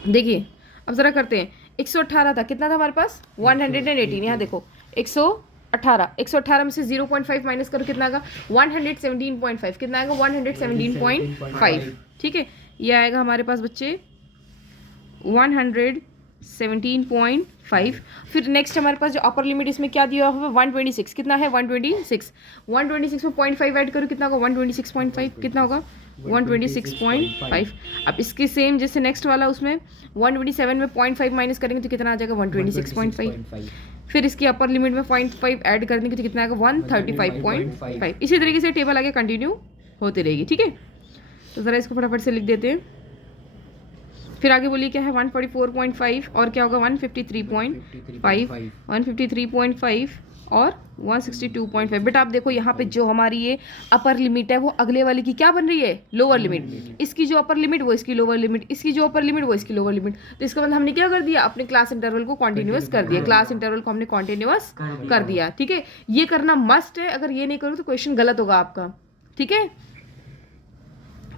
देखिए अब जरा करते हैं, 118 था, कितना था हमारे पास 118। यहाँ देखो 118 में से 0.5 माइनस करो, कितना आएगा 117.5, कितना आएगा 117.5, ठीक है। ये आएगा हमारे पास बच्चे 117.5। फिर नेक्स्ट हमारे पास जो अपर लिमिट इसमें क्या दिया हुआ है 126, कितना है 126 में 0.5 ऐड करो, कितना होगा 126.5, कितना होगा 126.5। अब इसके सेम जैसे नेक्स्ट वाला उसमें 127 में 0.5 माइनस करेंगे तो कितना आ जाएगा 126.5। फिर इसकी अपर लिमिट में 0.5 ऐड कर देंगे तो कितना आएगा 135.5। इसी तरीके से टेबल आगे कंटिन्यू होती रहेगी, ठीक है। तो ज़रा इसको फटाफट से लिख देते हैं। फिर आगे बोलिए क्या है 144.5 और क्या होगा 153.5, 153.5 और 162.5। बेटा आप देखो यहाँ पे जो हमारी ये अपर लिमिट है वो अगले वाले की क्या बन रही है, लोअर लिमिट। इसकी जो अपर लिमिट वो इसकी लोअर लिमिट, इसकी जो अपर लिमिट वो इसकी लोअर लिमिट। तो इसका मतलब हमने क्या कर दिया, अपने क्लास इंटरवल को कॉन्टिन्यूअस कर दिया, क्लास इंटरवल को हमने कॉन्टिन्यूअस कर दिया, ठीक है। ये करना मस्ट है, अगर ये नहीं करो तो क्वेश्चन गलत होगा आपका, ठीक है।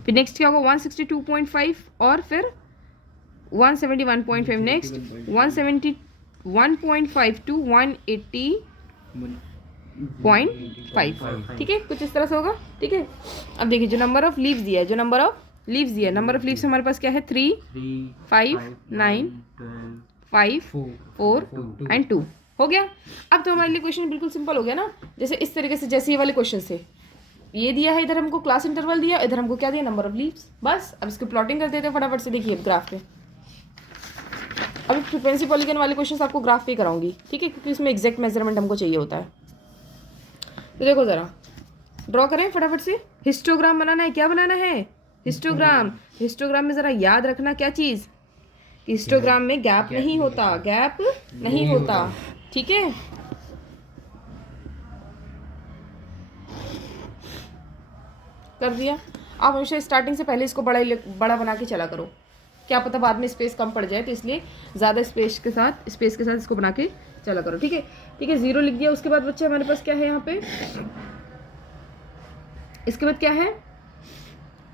फिर नेक्स्ट क्या होगा 162.5 और फिर 171.5, नेक्स्ट 171.5 टू 180.5, ठीक है, कुछ इस तरह से होगा, ठीक है। अब देखिए जो नंबर ऑफ लीव्स दिया है, जो नंबर ऑफ लीव्स दिया है, नंबर ऑफ लीव्स हमारे पास क्या है 3, 5, 9, 5, 4 एंड 2 हो गया। अब तो हमारे लिए क्वेश्चन बिल्कुल सिंपल हो गया ना, जैसे इस तरीके से, जैसे ये वाले क्वेश्चन से ये दिया है, इधर हमको क्लास इंटरवल दिया, इधर हमको क्या दिया नंबर ऑफ लीव्स, बस। अब इसकी प्लॉटिंग कर देते हैं फटाफट से। देखिए ग्राफ पे अभी फ्रीक्वेंसी पॉलीगन वाले क्वेश्चन आपको ग्राफ पे कराऊंगी, ठीक है, क्योंकि इसमें एग्जैक्ट मेजरमेंट हमको चाहिए होता है। तो देखो ज़रा ड्रॉ करें फटाफट से। हिस्टोग्राम बनाना है, क्या बनाना है? हिस्टोग्राम। हिस्टोग्राम में ज़रा याद रखना क्या चीज़, हिस्टोग्राम में गैप नहीं होता, गैप नहीं होता, ठीक है। कर दिया। आप हमेशा स्टार्टिंग से पहले इसको बड़ा बना के चला करो, क्या पता बाद में स्पेस कम पड़ जाए, तो इसलिए ज़्यादा स्पेस के साथ इसको बना के चला करो, ठीक है। ठीक है, 0 लिख दिया। उसके बाद बच्चे हमारे पास क्या है यहाँ पे, इसके बाद क्या है,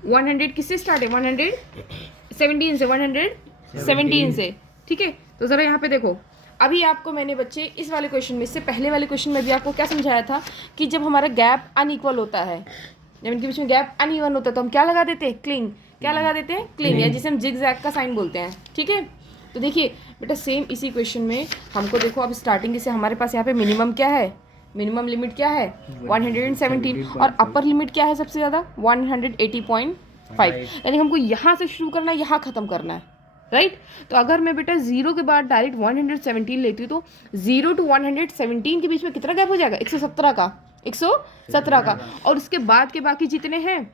100 किससे स्टार्ट है, 117 से, 117 से, ठीक है। तो ज़रा यहाँ पे देखो, अभी आपको मैंने बच्चे इस वाले क्वेश्चन में, इससे पहले वाले क्वेश्चन में भी आपको क्या समझाया था कि जब हमारा गैप अनइक्वल होता है, जब इनके बीच में गैप अनइवन होता है, तो हम क्या लगा देते हैं, क्लिंग। क्या लगा देते हैं, क्लिंग, या जिसे हम जिगजैग का साइन बोलते हैं, ठीक है। तो देखिए बेटा सेम इसी क्वेश्चन में हमको देखो, अब स्टार्टिंग से हमारे पास यहाँ पे मिनिमम क्या है, मिनिमम लिमिट क्या है 117, और अपर लिमिट क्या है सबसे ज़्यादा 180.5, यानी हमको यहाँ से शुरू करना है, यहाँ ख़त्म करना है, राइट। तो अगर मैं बेटा 0 के बाद डायरेक्ट 117 लेती हूँ, तो 0 to 117 के बीच में कितना गैप हो जाएगा, 117 का, 117 का। और उसके बाद के बाकी जितने हैं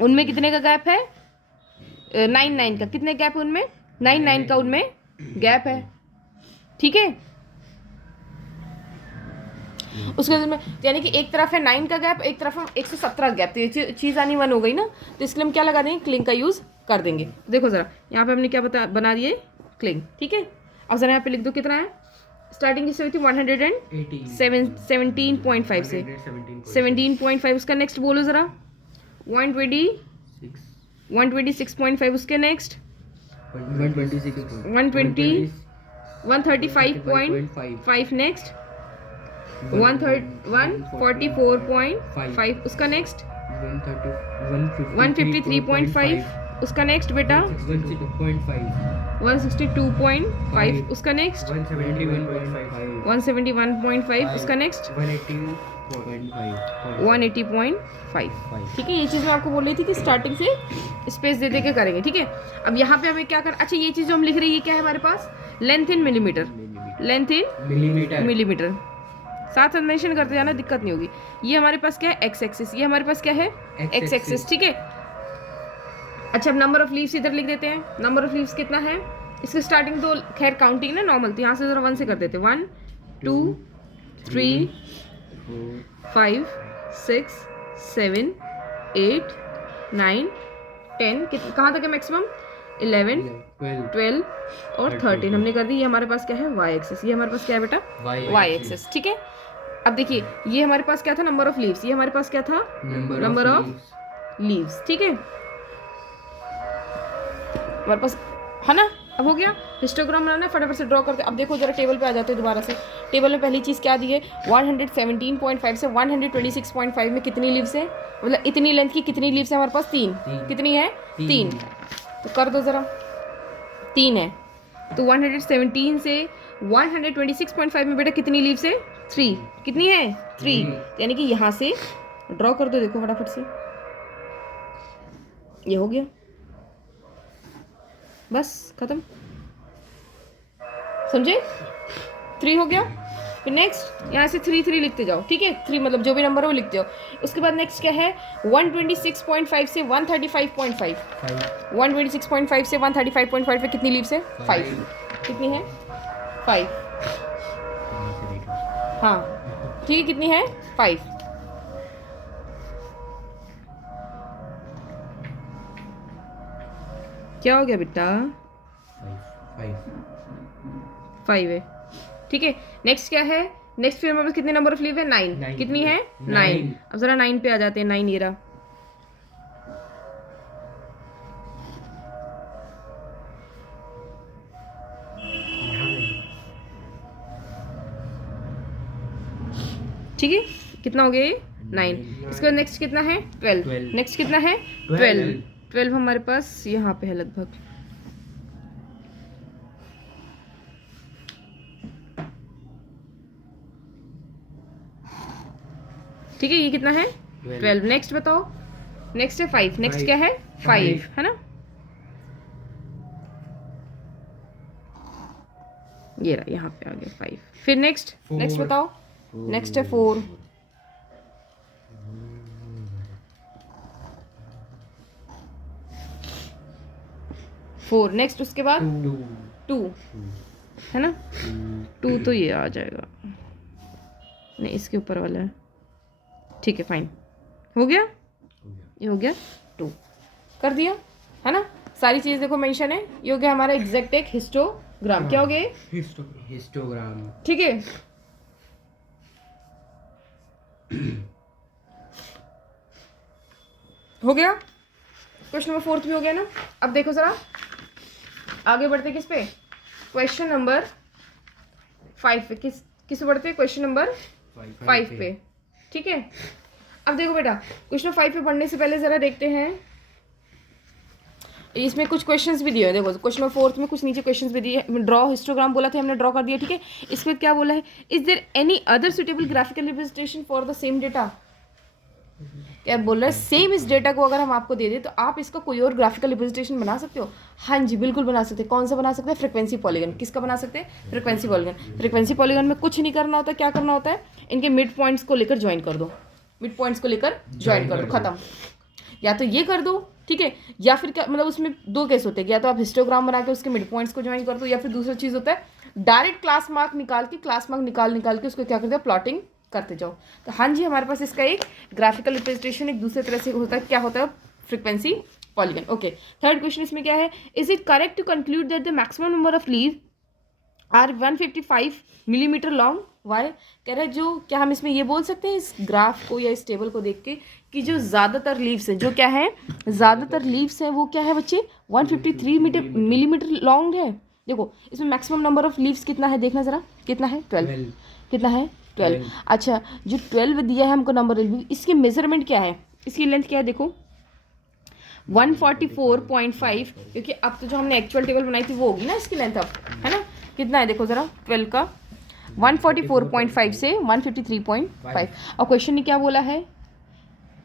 उनमें कितने का गैप है, 9 का, कितने गैप है उनमें, 9 का उनमें गैप है, ठीक है। उसके बाद में यानी कि एक तरफ है 9 का गैप, एक तरफ है 117 गैप, तो ये चीज़ आनी वन हो गई ना, तो इसलिए हम क्या लगा देंगे, क्लिंग का यूज़ कर देंगे। देखो ज़रा यहाँ पे हमने क्या बना दिए, क्लिंग, ठीक है। अब ज़रा यहाँ पे लिख दो कितना है, स्टार्टिंग किससे हुई थी 117.5 से, 17.5, उसका नेक्स्ट बोलो ज़रा 126.5, उसके नेक्स्ट 135.5, नेक्स्ट 144.5, उसका नेक्स्ट 153.5, उसका नेक्स्ट बेटा 162.5, उसका नेक्स्ट 171.5, उसका नेक्स्ट 180.5, ठीक है। ये चीज़ मैं आपको बोल रही थी कि स्टार्टिंग से स्पेस दे दे के करेंगे, ठीक है। अब यहाँ पे हमें क्या कर, अच्छा ये चीज़ जो हम लिख रही है क्या है हमारे पास, length in millimetre, length in millimetre, साथ मेंशन करते जाना, दिक्कत नहीं होगी। ये हमारे पास क्या है, एक्स एक्सिस, ये हमारे पास क्या है, एक्स एक्सिस, ठीक है। अच्छा अब नंबर ऑफ लीव्स इधर लिख देते हैं, नंबर ऑफ लीव्स कितना है, इसकी स्टार्टिंग तो खैर काउंटिंग ना नॉर्मल, तो यहाँ से जरा 1 से कर देते हैं, 1 2 3 5 6 7 8 9 10, कहाँ तक है मैक्सिमम, 11 12 और 13 हमने कर दी। ये हमारे पास क्या है, वाई एक्सिस, ये हमारे पास क्या है बेटा, वाई एक्सिस, ठीक है। अब देखिए ये हमारे पास क्या था, नंबर ऑफ लीव्स, ये हमारे पास क्या था, नंबर ऑफ लीव्स, ठीक है, हमारे पास है ना। अब हो गया, हिस्टोग्राम बनाना है, फटाफट से ड्रॉ करते। अब देखो जरा टेबल पे आ जाते हैं दोबारा से। टेबल में पहली चीज़ क्या दी है, 117.5 से 126.5 में कितनी लीव्स है, मतलब इतनी लेंथ की कितनी लीव्स है हमारे पास, 3, कितनी है, 3, तो कर दो ज़रा, 3 है। तो 117 से 126.5 में बेटा कितनी लीव्स है, 3, कितनी है, 3, यानी कि यहाँ से ड्रॉ कर दो, देखो फटाफट से, ये हो गया, बस खत्म, समझे, 3 हो गया। फिर नेक्स्ट यहाँ से 3 3 लिखते जाओ, ठीक है, 3 मतलब जो भी नंबर है वो लिखते जाओ। उसके बाद नेक्स्ट क्या है, 126.5 से 135.5, 126.5 से 135.5 पे कितनी लीव्स है, 5, कितनी है, 5, हाँ ठीक है, कितनी है, 5। क्या हो गया बेटा, 5 है, ठीक है। नेक्स्ट क्या है, नेक्स्ट फिर हमारे पास कितने नंबर ऑफ लीव है, 9, कितनी है, 9। अब जरा 9 पे आ जाते हैं, 9 ये रहा, ठीक है, कितना हो गया ये, 9। इसके बाद नेक्स्ट कितना है, 12, नेक्स्ट कितना है, 12 हमारे पास यहाँ पे है लगभग, ठीक है, ये कितना है, 12। नेक्स्ट बताओ, नेक्स्ट है 5, नेक्स्ट क्या है, 5 है ना। ये रहा, यहाँ पे आ गया 5। फिर नेक्स्ट बताओ। नेक्स्ट है 4। नेक्स्ट उसके बाद 2 है ना। 2 तो ये आ जाएगा, नहीं इसके ऊपर वाला है। ठीक है फाइन, हो गया, ये हो गया 2, कर दिया है ना। सारी चीज़ देखो मेंशन है। ये हो गया हमारा एग्जैक्ट एक हिस्टोग्राम। क्या हो गया? हिस्टोग्राम। ठीक है, हो गया। क्वेश्चन नंबर 4 भी हो गया ना। अब देखो जरा आगे बढ़ते किस पे, क्वेश्चन नंबर 5 पे। किस पे बढ़ते? क्वेश्चन नंबर 5 पे। ठीक है, अब देखो बेटा क्वेश्चन 5 पे बढ़ने से पहले जरा देखते हैं, इसमें कुछ क्वेश्चंस भी दिए हैं। देखो क्वेश्चन नंबर 4 में कुछ नीचे क्वेश्चंस भी दिए। ड्रॉ हिस्टोग्राम बोला था, हमने ड्रॉ कर दिया। ठीक है, इसमें क्या बोला है? Is there any other suitable graphical representation for the same data? क्या बोल रहा है? सेम इस डेटा को अगर हम आपको दे दें तो आप इसका कोई और ग्राफिकल रिप्रेजेंटेशन बना सकते हो? हाँ जी बिल्कुल बना सकते हैं। कौन सा बना सकते हैं? Frequency polygon. किसका बना सकते हैं? Frequency polygon. फ्रीक्वेंसी पॉलीगन में कुछ नहीं करना होता, क्या करना होता है? इनके मिड पॉइंट्स को लेकर ज्वाइन कर दो, मिड पॉइंट्स को लेकर ज्वाइन कर दो, खत्म। या तो ये कर दो, ठीक है, या फिर क्या मतलब उसमें 2 केस होते हैं, या तो आप हिस्टोग्राम बना के उसके मिड पॉइंट्स को ज्वाइन कर दो, या फिर दूसरा चीज़ होता है डायरेक्ट क्लास मार्क निकाल के उसको क्या करते हैं? प्लॉटिंग करते जाओ। तो हाँ जी, हमारे पास इसका एक ग्राफिकल रिप्रेजेंटेशन एक दूसरे तरह से होता है। क्या होता है? Frequency polygon. Okay, third question इसमें क्या है? Is it correct to conclude that the maximum number of leave are 155 millimetre long? Why कह रहा है जो, क्या हम इसमें ये बोल सकते हैं इस ग्राफ को या इस टेबल को देख के कि जो ज़्यादातर लीव्स हैं, जो क्या है ज़्यादातर लीव्स हैं वो क्या है बच्चे? 153 मिलीमीटर लॉन्ग है। देखो इसमें मैक्सिमम नंबर ऑफ लीव्स कितना है, देखना ज़रा कितना है? 12। कितना है? 12। अच्छा, जो 12 दिया है हमको नंबर, इसकी मेजरमेंट क्या है? इसकी लेंथ क्या है? देखो 144.5, क्योंकि अब तो जो हमने एक्चुअल टेबल बनाई थी वो होगी ना इसकी लेंथ, अब है ना। कितना है देखो ज़रा 12 का 144.5 से 153.5। और क्वेश्चन ने क्या बोला है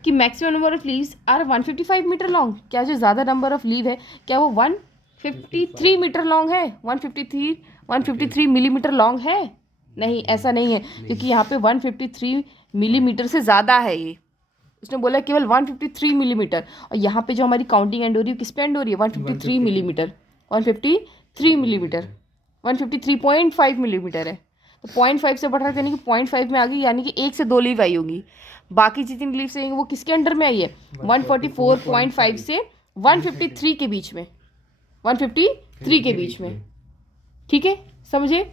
कि maximum number of leaves are 155 metre long. क्या जो ज़्यादा नंबर ऑफ लीव है क्या वो 153 मीटर लॉन्ग है? 153 मिलीमीटर लॉन्ग है? नहीं, ऐसा नहीं है, क्योंकि यहाँ पे 153 मिलीमीटर से ज़्यादा है। ये उसने बोला केवल 153 मिलीमीटर, और यहाँ पे जो हमारी काउंटिंग एंड हो रही है किस पे एंड हो रही है? 153 मिलीमीटर। 153 मिलीमीटर 153.5 मिलीमीटर है। तो 0.5 से बढ़ रहा है, यानी कि 0.5 में आ गई, यानी कि 1 से 2 लीव आई होगी। बाकी जितनी लीव्स आएंगी वो किसके अंडर में आई है? 144.5 से 153 के बीच में, 153 के बीच में। ठीक है, समझे?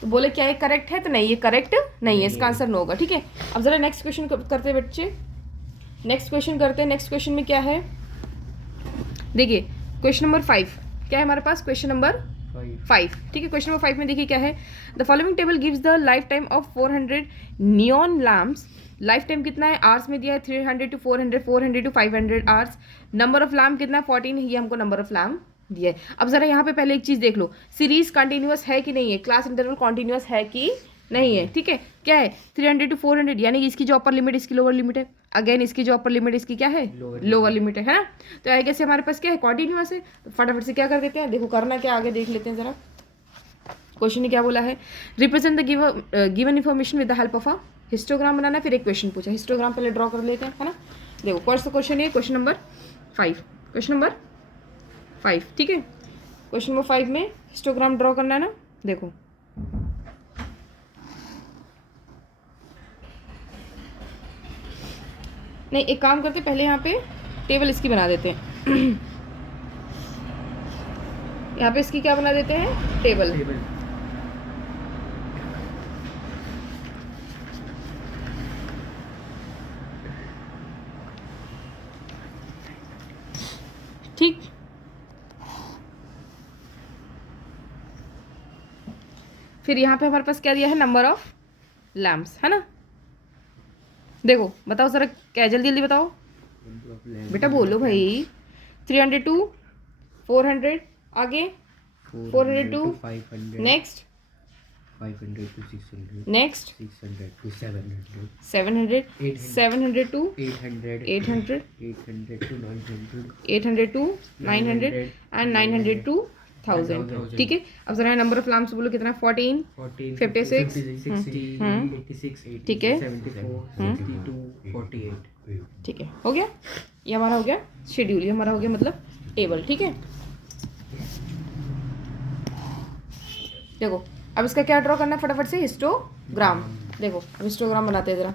तो बोले क्या ये करेक्ट है? तो नहीं, ये करेक्ट नहीं है, इसका आंसर नो होगा। ठीक है, अब जरा नेक्स्ट क्वेश्चन करते हैं बच्चे, नेक्स्ट क्वेश्चन करते हैं। नेक्स्ट क्वेश्चन में क्या है देखिए, क्वेश्चन नंबर 5 क्या है हमारे पास? Question number 5। ठीक है, क्वेश्चन नंबर 5 में देखिए क्या है? The following table gives the life time of 400 neon lamps. Life time कितना है? आवर्स में दिया है 300 to 400, 400 to 500 hours. Number of lamp कितना? 14, ये हमको नंबर ऑफ लैम्प दिया है। अब जरा यहाँ पे पहले एक चीज़ देख लो, सीरीज कंटिन्यूअस है कि नहीं है, क्लास इंटरवल कॉन्टिन्यूअस है कि नहीं है। ठीक है, क्या है? 300 to 400, यानी कि इसकी जो अपर लिमिट इसकी लोअर लिमिट है, अगेन इसकी जो अपर लिमिट इसकी क्या है? लोअर लिमिट है ना। तो आई गेस हमारे पास क्या है? कॉन्टिन्यूअस है। तो फटाफट से क्या कर देते हैं, देखो करना क्या, आगे देख लेते हैं जरा। क्वेश्चन ने क्या बोला है? Represent the given information with the help of a histogram बनाना। फिर एक क्वेश्चन पूछा, हिस्टोग्राम पहले ड्रॉ कर लेते हैं, है ना। देखो कौन सा क्वेश्चन है? Question number 5, question number 5। ठीक है, क्वेश्चन नंबर 5 में हिस्टोग्राम ड्रॉ करना है ना। देखो नहीं, एक काम करते पहले यहाँ पे टेबल इसकी बना देते हैं। यहाँ पे इसकी क्या बना देते हैं? टेबल। ठीक, फिर यहाँ पे हमारे पास क्या दिया है? नंबर ऑफ लैम्प्स, है ना। देखो बताओ जरा, क्या जल्दी जल्दी बताओ बेटा, बोलो भाई। 300 to 400, आगे 400 to 500, next 500 to 600, next 600 to 700, 700, 700 to 800, 800, 800 to 900, 800 to 900 and 900 to 1000। ठीक है, अब जरा नंबर ऑफ लैम्प्स बोलो कितना, 14, 56, 86, ठीक है, 74, 62, 48। ठीक है, हो गया। ये हमारा हो गया शेड्यूल, ये हमारा हो गया मतलब टेबल। ठीक है, देखो अब इसका क्या ड्रॉ करना है फटाफट से, हिस्टोग्राम। देखो अब हिस्टोग्राम बनाते हैं जरा।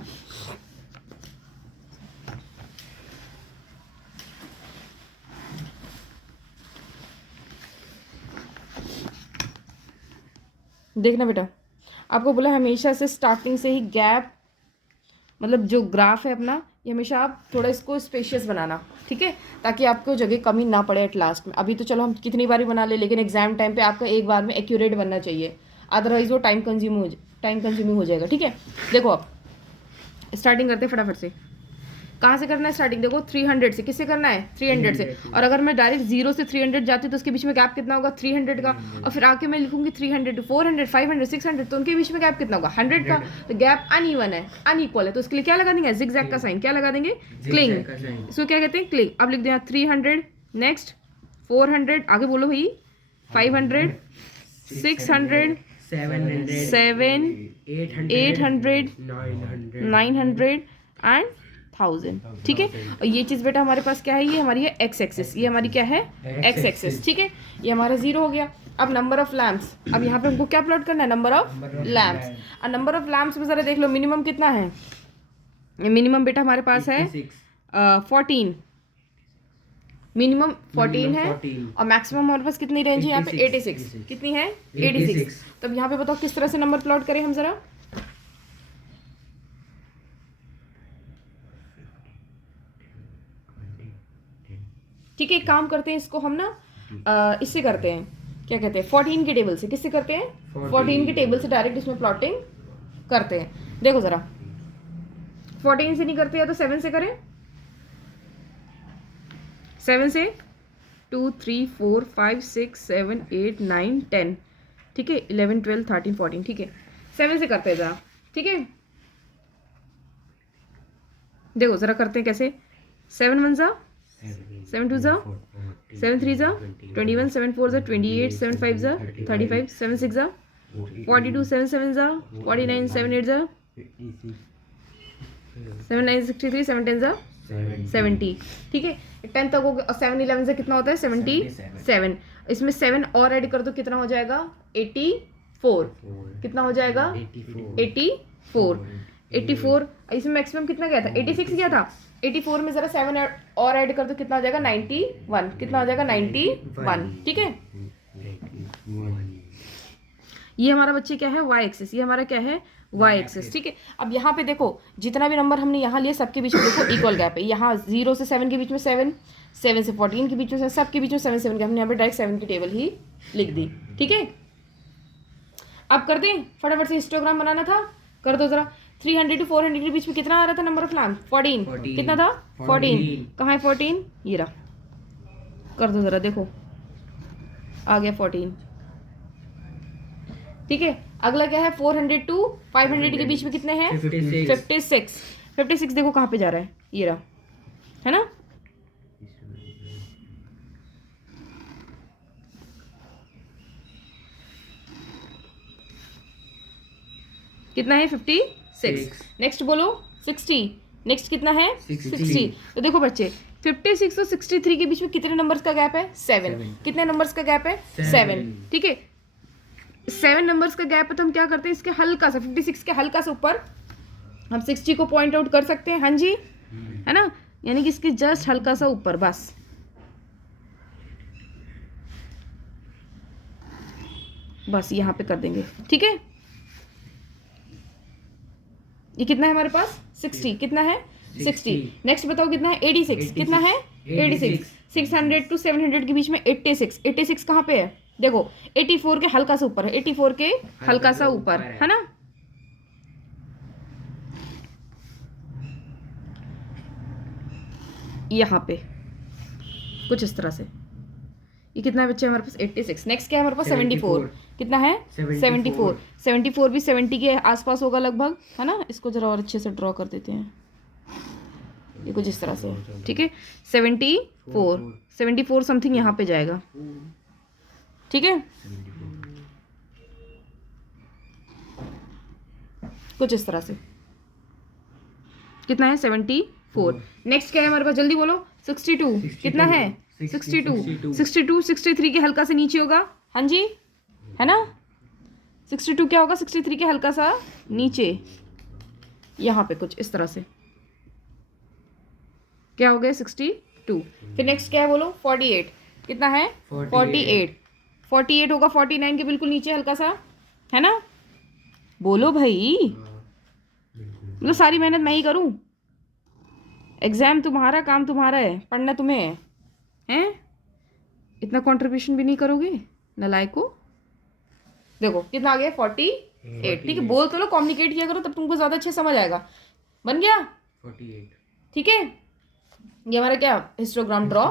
देखना बेटा, आपको बोला हमेशा से स्टार्टिंग से ही गैप, मतलब जो ग्राफ है अपना, ये हमेशा आप थोड़ा इसको स्पेशियस बनाना, ठीक है, ताकि आपको जगह कमी ना पड़े एट लास्ट में। अभी तो चलो हम कितनी बार बना ले, लेकिन एग्जाम टाइम पे आपका एक बार में एक्यूरेट बनना चाहिए, अदरवाइज वो टाइम कंज्यूमिंग हो जाएगा। ठीक है, देखो अब स्टार्टिंग करते हैं फटाफट से। कहाँ से करना है स्टार्टिंग, देखो 300 से। किससे करना है, 300 से। और अगर मैं डायरेक्ट 0 से 300 जाती हूँ तो उसके बीच में गैप कितना होगा, 300 का। और फिर आके मैं लिखूंगी 300 400 500 600, तो उनके बीच में गैप कितना होगा, 100 का। तो गैप अनइवन है, अनइक्वल है, तो उसके लिए क्या लगा देंगे, जिगजैग का साइन। क्या लगा देंगे, क्लिंग। इसको क्या कहते हैं, क्लिंग। अब लिख दें 300, नेक्स्ट 400, आगे बोलो भाई, 500, 600, 7, 800, 900 एंड 1000। ठीक है, और ये चीज़ बेटा हमारे पास क्या है, ये हमारी है एक्स एक्सिस, ये हमारी क्या है, एक्स एक्सिस। ठीक है, ये हमारा 0 हो गया। अब नंबर ऑफ लैम्प्स, अब यहाँ पे हमको क्या प्लॉट करना है, नंबर ऑफ लैम्प्स। और नंबर ऑफ लैम्प्स में ज़रा देख लो मिनिमम कितना है। मिनिमम बेटा हमारे पास है 14, मिनिमम 14 है, और मैक्सिमम हमारे पास कितनी रेंज है यहाँ पे, 86। कितनी है, 86। तब यहाँ पे बताओ किस तरह से नंबर प्लॉट करें हम जरा। ठीक है, एक काम करते हैं, इसको हम ना इससे करते हैं, क्या कहते हैं, 14 के टेबल से। किससे करते हैं, 14 के टेबल से डायरेक्ट इसमें प्लॉटिंग करते हैं। देखो ज़रा, 14 से नहीं करते हैं तो 7 से करें। 7 से 2 3 4 5 6 7 8 9 10, ठीक है, 11 12 13 14, ठीक है, 7 से करते हैं ज़रा। ठीक है, देखो ज़रा करते हैं कैसे। 7 1 जा 7 2 जा 7 3 जा 21, 7 4 जा 28, 7 5 जा 35, 7 6 जा 42, 7 7 जा 49, 7 8 जा 7 9 63, 7 10 जा 70। ठीक है, 10 तक हो गया। और 7 11 से कितना होता है, 77। इसमें 7 और ऐड कर दो, कितना हो जाएगा, 84। कितना हो जाएगा, 84। 84। इसमें मैक्सिमम कितना गया था, 86 गया था। 84 में जरा 7 और ऐड कर दो, कितना हो जाएगा, 91। कितना हो जाएगा, 91। ठीक है, ये हमारा बच्चे क्या है, वाई एक्सिस। ये हमारा क्या है, वाई एक्सिस। ठीक है, अब यहाँ पे देखो जितना भी नंबर हमने यहाँ लिए सबके बीच में देखो इक्वल गैप है। यहाँ 0 से 7 के बीच में 7, 7 से 14 के बीच में सबके बीच में 7 7 के, हमने यहाँ पे डायरेक्ट 7 की टेबल ही लिख दी। ठीक है, अब कर दें फटाफट से, हिस्टोग्राम बनाना था, कर दो जरा। 300 to 400 के बीच में कितना आ रहा था नंबर ऑफ लैम्प, 14। कितना था, 14। कहाँ है 14, ये रहा, कर दो जरा, देखो आ गया 14। ठीक है, अगला क्या है, 400 to 500 के बीच में कितने हैं, 56। 56 देखो कहाँ पे जा रहा है, ये रहा, है ना। कितना है, 56। नेक्स्ट बोलो 60। नेक्स्ट कितना है, 60। तो देखो बच्चे 56 और 63 के बीच में कितने नंबर्स का गैप है, 7। कितने नंबर्स का गैप है, 7। ठीक है, 7 नंबर्स का गैप है, तो हम क्या करते हैं, इसके हल्का सा 56 के हल्का सा ऊपर हम 60 को पॉइंट आउट कर सकते हैं, हाँ जी, है ना, यानी कि इसके जस्ट हल्का सा ऊपर, बस यहाँ पे कर देंगे। ठीक है, ये कितना है हमारे पास, 60। कितना है, 60। नेक्स्ट बताओ कितना है, 86। कितना है, 86। 600 to 700 के बीच में 86। 86 कहाँ पे है, देखो 84 के हल्का सा ऊपर है, 84 के हल्का सा ऊपर, है ना। यहाँ पे कुछ इस तरह से। ये कितना है बच्चे हमारे पास, 86। नेक्स्ट क्या है हमारे पास, 74। कितना है, 74। 74 भी 70 के आसपास होगा लगभग, है ना। इसको जरा और अच्छे से ड्रॉ कर देते हैं, ये कुछ इस तरह से। ठीक है, 74 समथिंग यहाँ पे जाएगा, ठीक है, कुछ इस तरह से। कितना है 74। नेक्स्ट क्या है हमारे पास, जल्दी बोलो। 62 कितना है 62। 62 63 के हल्का से नीचे होगा, हाँ जी है ना। 62 क्या होगा 63 के हल्का सा नीचे, यहाँ पे कुछ इस तरह से क्या हो गया 62। फिर नेक्स्ट क्या है बोलो 48 कितना है 48। 48 होगा 49 के बिल्कुल नीचे हल्का सा, है ना। बोलो भाई, मतलब सारी मेहनत मैं ही करूं, एग्जाम तुम्हारा, काम तुम्हारा है, पढ़ना तुम्हें है, हैं? इतना कंट्रीब्यूशन भी नहीं करोगे नालायको। देखो कितना आ गया 48। ठीक है, बोल तो लो, कम्युनिकेट किया करो, तब तुमको ज़्यादा अच्छे समझ आएगा। बन गया 48। ठीक है, ये हमारा क्या हिस्टोग्राम ड्रॉ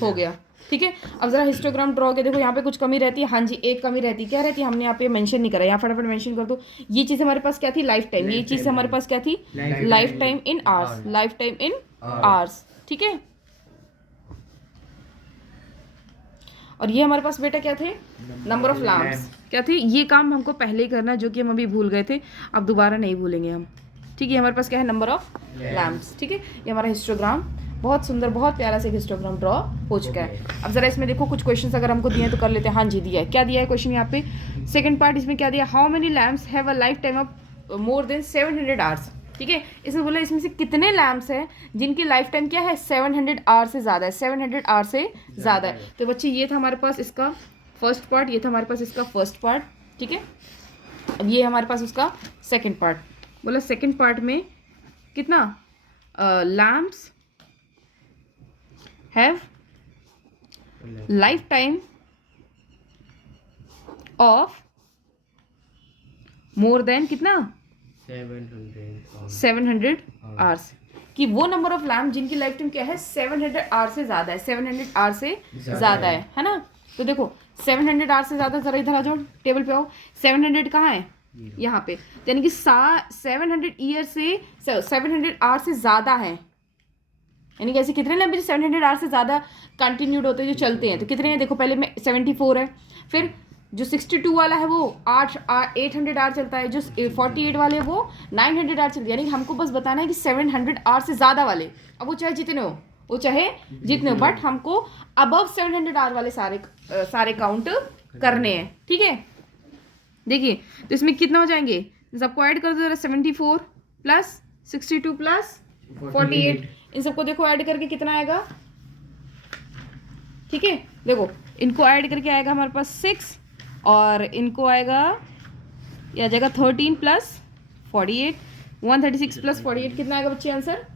हो गया। ठीक है, अब जरा हिस्टोग्राम ड्रॉ के देखो, यहाँ पे कुछ कमी रहती है, हाँ जी एक कमी रहती है, क्या रहती है हमने यहाँ पे मेंशन नहीं करा, यहाँ फटाफट मेंशन कर दो। ये चीज़ हमारे पास क्या थी लाइफ टाइम, ये चीज़ हमारे पास क्या थी life time in hours, life time in hours. ठीक है, और ये हमारे पास बेटा क्या थे नंबर ऑफ लैम्प्स, क्या थे, ये काम हमको पहले ही करना है, जो कि हम अभी भूल गए थे, अब दोबारा नहीं भूलेंगे हम। ठीक है, हमारे पास क्या है नंबर ऑफ लैम्प्स। ठीक है, ये हमारा हिस्टोग्राम बहुत सुंदर, बहुत प्यारा से हिस्टोग्राम ड्रॉ हो चुका है। अब जरा इसमें देखो कुछ क्वेश्चंस अगर हमको दिए हैं तो कर लेते हैं। हाँ जी दिया है, क्या दिया है क्वेश्चन यहाँ पे, सेकंड पार्ट इसमें क्या दिया, how many lamps have a life time of more than 700 hours. ठीक है, इसमें बोला इसमें से कितने लैम्प्स हैं जिनकी लाइफ टाइम क्या है 700 आवर्स से ज़्यादा है, 700 आवर्स से ज़्यादा है। तो बच्चे ये था हमारे पास इसका फर्स्ट पार्ट, ये था हमारे पास इसका फर्स्ट पार्ट। ठीक है, अब ये हमारे पास उसका सेकंड पार्ट। बोला सेकंड पार्ट में कितना lamps have life time of more than कितना 700 आवर्स, कि वो नंबर ऑफ लैम्प जिनकी लाइफ टाइम क्या है 700 आवर्स से ज़्यादा है, 700 आवर्स से ज़्यादा है ना। तो देखो 700 आवर्स से ज़्यादा, ज़रा इधर आ जाओ टेबल पे आओ, 700 कहाँ है यहाँ पे, यानी कि 700 ईयर से 700 आवर्स से ज़्यादा है, यानी कि ऐसे कितने लैम्प 700 आवर्स से ज़्यादा कंटिन्यूड होते हैं जो चलते हैं, तो कितने हैं देखो, पहले में 74 है, फिर जो 62 वाला है वो 800 आवर चलता है, जो 48 वाले वो 900 आवर चलते हैं, यानी कि हमको बस बताना है कि 700 आवर से ज़्यादा वाले, अब वो चाहे जितने हो, वो चाहे जितने हो, बट हमको अबव 700 आवर वाले सारे काउंट करने हैं। ठीक है, देखिए तो इसमें कितना हो जाएंगे, सबको ऐड कर दो जरा, 74 प्लस 62 प्लस 48, इन सबको देखो ऐड करके कितना आएगा। ठीक है, देखो इनको ऐड करके आएगा हमारे पास 6, और इनको आएगा, ये आ जाएगा 13 प्लस 48, 136 प्लस 48 कितना आएगा बच्चे आंसर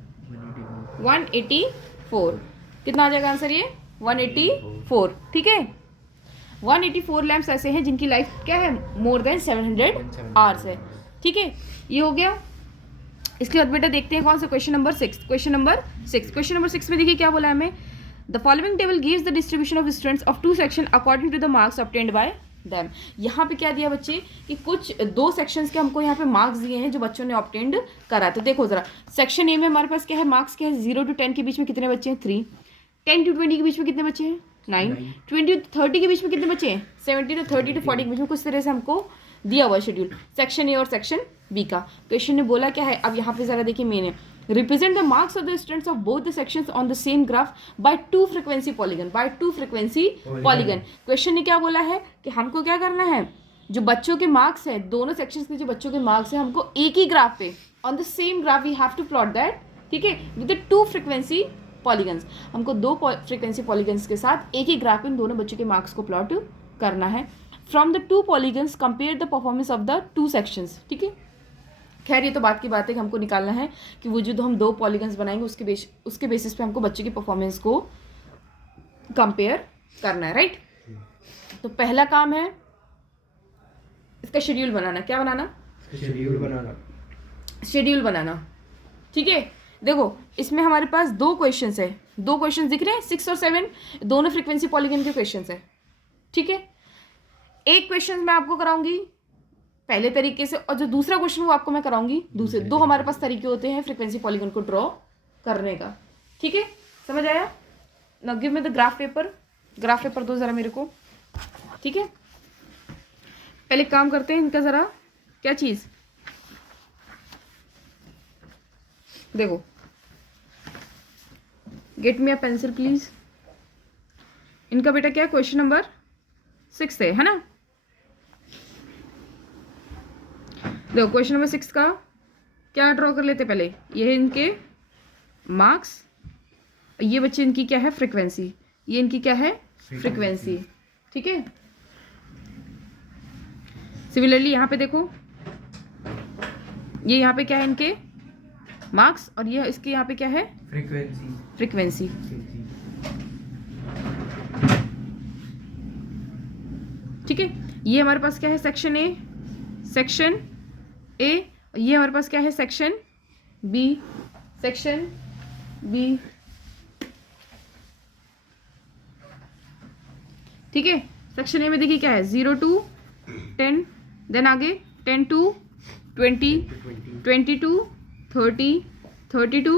184। कितना आ जाएगा आंसर ये 184। ठीक है, 184 लैम्प्स ऐसे हैं जिनकी लाइफ क्या है मोर देन 700 आवर्स है। ठीक है, ये हो गया। इसके बाद बेटा देखते हैं कौन सा क्वेश्चन नंबर 6। क्वेश्चन नंबर 6 में देखिए क्या बोला है हमें, the following table gives the distribution of students of 2 section according to the marks obtained by them. यहाँ पे क्या दिया बच्चे कि कुछ 2 सेक्शंस के हमको यहाँ पे मार्क्स दिए हैं जो बच्चों ने ऑब्टेन्ड करा है। तो देखो जरा सेक्शन ए में हमारे पास क्या है, मार्क्स क्या है 0 to 10 के बीच में कितने बच्चे हैं 3, 10 to 20 के बीच में कितने बच्चे हैं 9, 20 to 30 के बीच में कितने बच्चे हैं 70 to 30 to 40 के बीच में, कुछ तरह से हमको दिया हुआ शेड्यूल सेक्शन ए और सेक्शन बी का। क्वेश्चन ने बोला क्या है, अब यहाँ पे जरा देखिए मैंने represent the marks of the students of both the sections on the same graph by 2 frequency polygon, by 2 frequency polygon। Question ने क्या बोला है कि हमको क्या करना है, जो बच्चों के मार्क्स है दोनों सेक्शंस के जो बच्चों के मार्क्स है हमको एक ही ग्राफ पे on the same graph we have to plot that. ठीक है, विद 2 frequency polygons, हमको 2 frequency polygons के साथ एक ही ग्राफ पे इन दोनों बच्चों के मार्क्स को प्लॉट करना है। From the 2 polygons compare the performance of the 2 sections। ठीक है, खैर ये तो बात की बात है कि हमको निकालना है कि वो जो हम 2 पॉलीगन्स बनाएंगे उसके बेसिस पे हमको बच्चे की परफॉर्मेंस को कंपेयर करना है, राइट। तो पहला काम है इसका शेड्यूल बनाना। क्या बनाना, शेड्यूल बनाना। ठीक है, देखो इसमें हमारे पास 2 क्वेश्चंस है, 2 क्वेश्चंस दिख रहे हैं 6 और 7, दोनों फ्रीक्वेंसी पॉलीगन के क्वेश्चंस है। ठीक है, एक क्वेश्चन मैं आपको कराऊंगी पहले तरीके से, और जो दूसरा क्वेश्चन वो आपको मैं कराऊंगी दूसरे। 2 हमारे पास तरीके होते हैं फ्रीक्वेंसी पॉलीगन को ड्रॉ करने का। ठीक है, समझ आया। Now give me the graph paper, graph paper दो जरा मेरे को। ठीक है, पहले काम करते हैं इनका ज़रा, क्या चीज़ देखो, get me a pencil please. इनका बेटा क्या क्वेश्चन नंबर 6 है ना। देखो क्वेश्चन नंबर 6 का क्या ड्रॉ कर लेते पहले, ये है इनके मार्क्स, ये बच्चे इनकी क्या है फ्रीक्वेंसी, ये इनकी क्या है फ्रीक्वेंसी, ठीक है। सिमिलरली यहाँ पे देखो, ये यहाँ पे क्या है इनके मार्क्स, और ये इसके यहाँ पे क्या है फ्रीक्वेंसी। ठीक है, ये हमारे पास क्या है सेक्शन ए, ये हमारे पास क्या है सेक्शन बी, ठीक है। सेक्शन ए में देखिए क्या है 0 to 10, देन आगे 10 to 20, 20 to 30, 30 to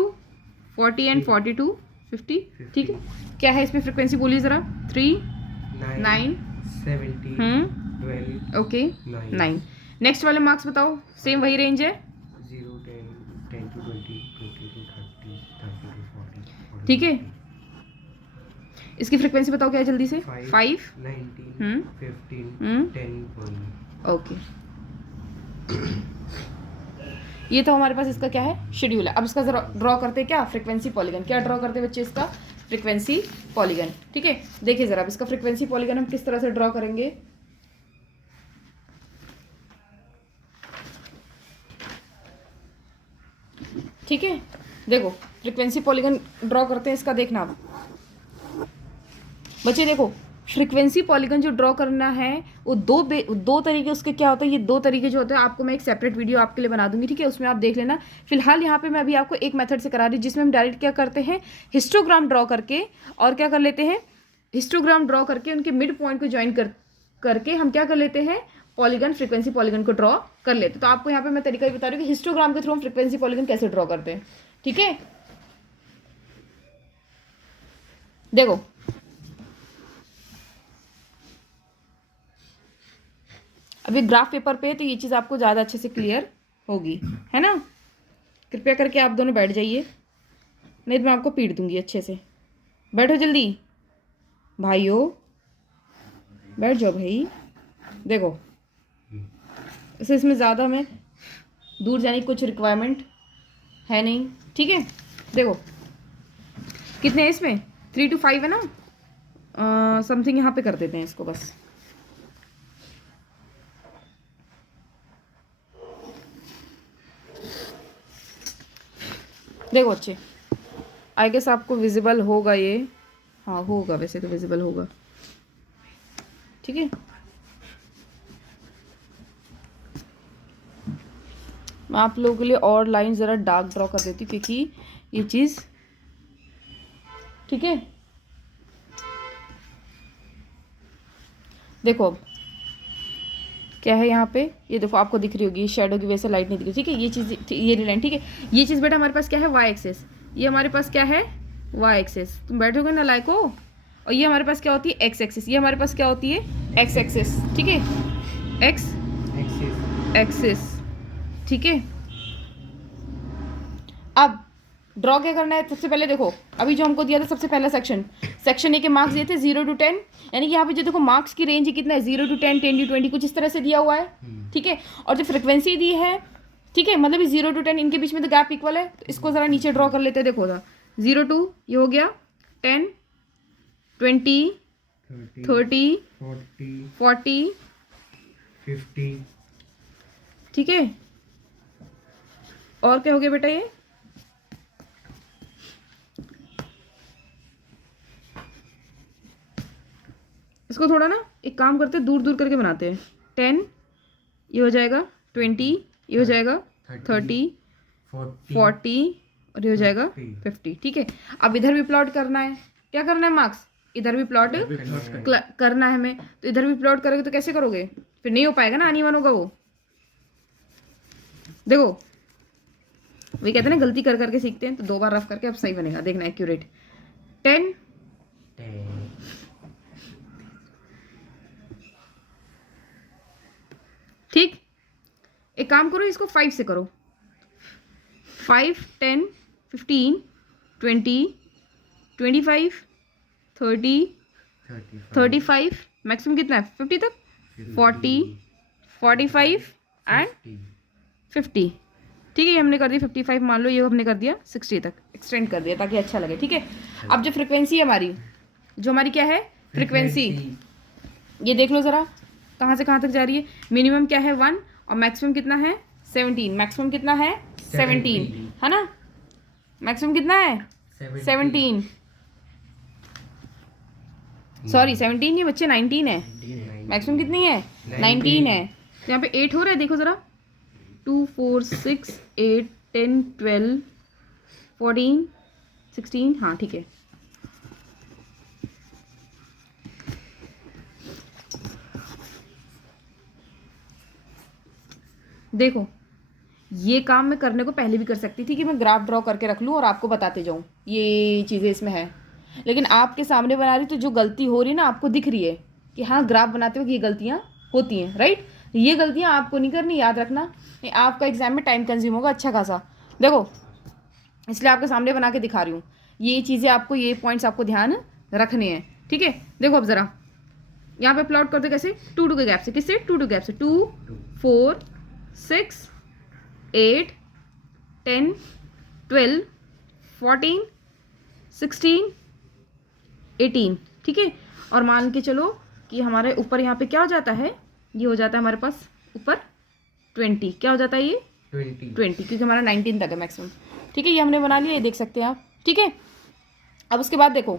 40 and 40 to 50, ठीक है। क्या है इसमें फ्रिक्वेंसी बोलिए ज़रा, 3, 9, 17, 12, ओके 9। नेक्स्ट वाले मार्क्स बताओ, सेम वही रेंज है 0, 10 to 20, 20 to 30, 30 to 40, ठीक है। इसकी फ्रिक्वेंसी बताओ क्या है जल्दी से, 5, 19, 15, 10, 1। ओके। ये तो हमारे पास इसका क्या है शेड्यूल है। अब इसका जरा ड्रॉ करते हैं क्या फ्रीक्वेंसी पॉलीगन, क्या ड्रॉ करते हैं बच्चे इसका फ्रीक्वेंसी पॉलीगन, ठीक है। देखिए जरा अब इसका फ्रीक्वेंसी पॉलीगन हम किस तरह से ड्रॉ करेंगे, ठीक है। देखो फ्रीक्वेंसी पॉलीगन ड्रॉ करते हैं इसका, देखना अब बच्चे देखो, फ्रीक्वेंसी पॉलीगन जो ड्रॉ करना है वो दो तरीके उसके क्या होते हैं, ये 2 तरीके जो होते हैं आपको मैं एक सेपरेट वीडियो आपके लिए बना दूंगी, ठीक है, उसमें आप देख लेना। फिलहाल यहाँ पे मैं अभी आपको एक मेथड से करा रही हूँ जिसमें हम डायरेक्ट क्या करते हैं हिस्टोग्राम ड्रॉ करके, और क्या कर लेते हैं हिस्टोग्राम ड्रॉ करके उनके मिड पॉइंट को ज्वाइन करके हम क्या कर लेते हैं पॉलीगन, फ्रीक्वेंसी पॉलीगन को ड्रॉ कर लेते हैं। तो आपको यहाँ पे मैं तरीका ही बता रही हूँ कि हिस्टोग्राम के थ्रू हम फ्रीक्वेंसी पॉलीगन कैसे ड्रॉ करते हैं, ठीक है। देखो अभी ग्राफ पेपर पे है तो ये चीज़ आपको ज़्यादा अच्छे से क्लियर होगी, है ना। कृपया करके आप दोनों बैठ जाइए, नहीं तो मैं आपको पीट दूंगी अच्छे से। बैठो जल्दी भाइयों, बैठ जाओ भाई। देखो इसे इसमें ज़्यादा में दूर जाने की कुछ रिक्वायरमेंट है नहीं, ठीक है। देखो कितने हैं इसमें 3 to 5 है ना, समथिंग यहाँ पे कर देते हैं इसको बस। देखो अच्छे आई गेस आपको विजिबल होगा ये, हाँ होगा, वैसे तो विजिबल होगा, ठीक है। मैं आप लोगों के लिए और लाइन ज़रा डार्क ड्रॉ कर देती हूँ क्योंकि ये चीज़, ठीक है। देखो अब क्या है यहाँ पे, ये देखो आपको दिख रही होगी शेडो की वजह से लाइट नहीं दिख रही, ठीक है। ये चीज़, ये लाइन, ठीक है। ये चीज़ बेटा हमारे पास क्या है वाई एक्सेस, ये हमारे पास क्या है वाई एक्सेस, तुम बैठोगे ना लाइको। और ये हमारे पास क्या होती है एक्स एक्सेस, ये हमारे पास क्या होती है एक्स एक्सेस, ठीक है, एक्स एक्सेस, ठीक है। अब ड्रॉ क्या करना है, सबसे पहले देखो अभी जो हमको दिया था सबसे पहला सेक्शन ए के मार्क्स दिए थे 0 to 10, यानी कि यहाँ पे जो देखो मार्क्स की रेंज कितना है 0 to 10, 10 to 20, कुछ इस तरह से दिया हुआ है, ठीक है। और जो फ्रिक्वेंसी दी है, ठीक है, मतलब 0 to 10 इनके बीच में तो गैप इक्वल है, तो इसको ज़रा नीचे ड्रॉ कर लेते हैं। देखो 0 to ये हो गया 10, 20, 30, 40, 50, ठीक है। और क्या हो गया बेटा ये, इसको थोड़ा ना एक काम करते हैं दूर दूर करके बनाते हैं। 10 ये हो जाएगा, 20 ये हो जाएगा, 30, 40 और ये हो जाएगा 50, ठीक है। अब इधर भी प्लॉट करना है, क्या करना है मार्क्स, इधर भी प्लॉट करना है हमें, तो इधर भी प्लॉट करोगे तो कैसे करोगे, फिर नहीं हो पाएगा ना, नहीं होगा वो। देखो वही कहते हैं ना गलती कर करके सीखते हैं, तो 2 बार रफ करके अब सही बनेगा, देखना एक्यूरेट। 10 काम करो, इसको 5 से करो। 5, 10, 15, 20, 25, 30, 35, मैक्सिमम कितना है 50 तक, 40, 45 एंड 50। ठीक है, ये हमने कर दिया 55, मान लो ये हमने कर दिया 60 तक एक्सटेंड कर दिया ताकि अच्छा लगे। ठीक है, अब जो फ्रिक्वेंसी है हमारी, जो हमारी क्या है फ्रिक्वेंसी, ये देख लो ज़रा कहाँ से कहाँ तक जा रही है। मिनिमम क्या है 1 और मैक्सिमम कितना है 17। मैक्सिमम कितना है 17 है ना, मैक्सिमम कितना है 17, सॉरी 17 नहीं बच्चे 19 है। मैक्सिमम कितनी है 19 है। तो यहाँ पे 8 हो रहा है, देखो ज़रा 2, 4, 6, 8, 10, 12, 14, 16, हाँ ठीक है। देखो ये काम मैं करने को पहले भी कर सकती थी कि मैं ग्राफ ड्रॉ करके रख लूँ और आपको बताते जाऊँ ये चीज़ें इसमें है, लेकिन आपके सामने बना रही तो जो गलती हो रही है ना आपको दिख रही है कि हाँ ग्राफ बनाते वक्त ये गलतियाँ होती हैं, राइट। ये गलतियाँ आपको नहीं करनी, याद रखना, ये आपका एग्जाम में टाइम कंज्यूम होगा अच्छा खासा। देखो इसलिए आपके सामने बना के दिखा रही हूँ, ये चीज़ें आपको, ये पॉइंट्स आपको ध्यान रखने हैं। ठीक है, देखो अब ज़रा यहाँ पे प्लॉट कर दो कैसे, 2 2 के गैप से, किससे 2 2 गैप से, 2, 4, 6, 8, 10, 12, 14, 16, 18। ठीक है, और मान के चलो कि हमारे ऊपर यहाँ पे क्या हो जाता है, ये हो जाता है हमारे पास ऊपर 20, क्या हो जाता है ये 20 क्योंकि हमारा 19 तक है मैक्सिमम। ठीक है, ये हमने बना लिया, ये देख सकते हैं आप। ठीक है, अब उसके बाद देखो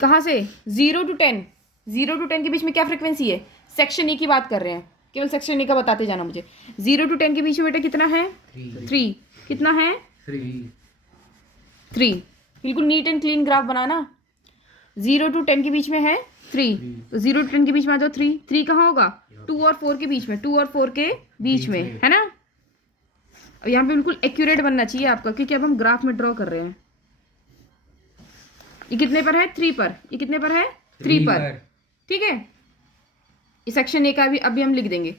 कहाँ से 0 to 10, 0 to 10 के बीच में क्या फ्रिक्वेंसी है, सेक्शन ए की बात कर रहे हैं, केवल सेक्शन ए का बताते जाना मुझे। 0 to 10 के बीच में बेटा कितना है 3, कितना है 3, बिल्कुल neat and clean graph banana. 0 to 10 के बीच में है 3, तो 0 to 10 के बीच में आ जाओ 3 कहाँ होगा 2 और 4 के बीच में, 2 और 4 के बीच में है ना। अब यहाँ पे बिल्कुल एक्यूरेट बनना चाहिए आपका, क्योंकि अब हम ग्राफ में ड्रॉ कर रहे हैं। ये कितने पर है 3 पर, ये कितने पर है 3 पर। ठीक है, इस सेक्शन ए का भी अभी हम लिख देंगे।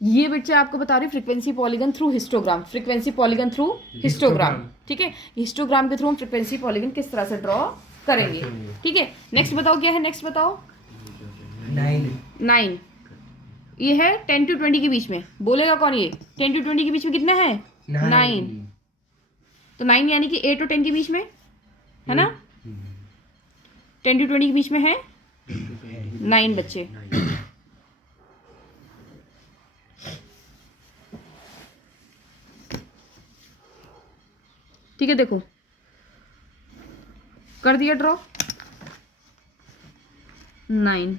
ये बच्चे आपको बता रही frequency polygon through histogram, frequency polygon through histogram. ठीक है, हिस्टोग्राम के थ्रू हम फ्रीक्वेंसी पॉलीगन किस तरह से ड्रॉ करेंगे। ठीक है, नेक्स्ट बताओ क्या है, नेक्स्ट बताओ 9। ये है 10 to 20 के बीच में, बोलेगा कौन ये 10 to 20 के बीच में कितना है 9, तो 9 यानी कि 8 और 10 के बीच में है ना, 10 to 20 के बीच में है 9 बच्चे। ठीक है, देखो कर दिया ड्रॉ 9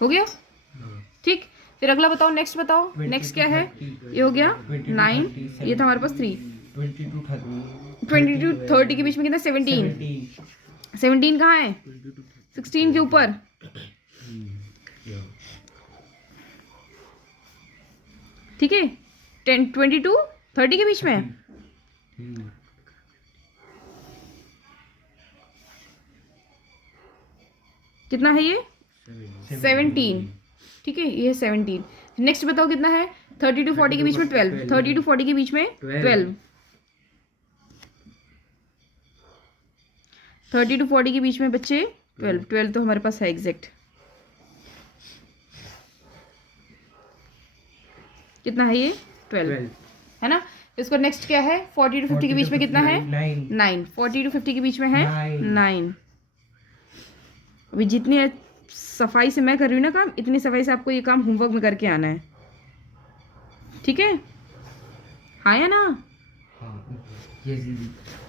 हो गया। ठीक, फिर अगला बताओ, नेक्स्ट बताओ, नेक्स्ट क्या है, ये हो गया 9, ये था हमारे पास 3, 20 to 30 के बीच में कितना 17, 17 कहाँ है 16 के ऊपर। ठीक है, 20 to 30 के बीच में कितना है ये 17। ठीक है, ये है 17। नेक्स्ट बताओ कितना है 30 to 40 के बीच में 12, 30 to 40 के बीच में 12, 30 to 40 के बीच में बच्चे 12 तो हमारे पास है एग्जैक्ट। कितना है ये 12 है ना। इसको नेक्स्ट क्या है 40 to 50 के बीच में कितना है 9, 40 to 50 के बीच में है 9। अभी जितनी सफाई से मैं कर रही हूँ ना काम, इतनी सफाई से आपको ये काम होमवर्क में करके आना है। ठीक है, हाँ या ना,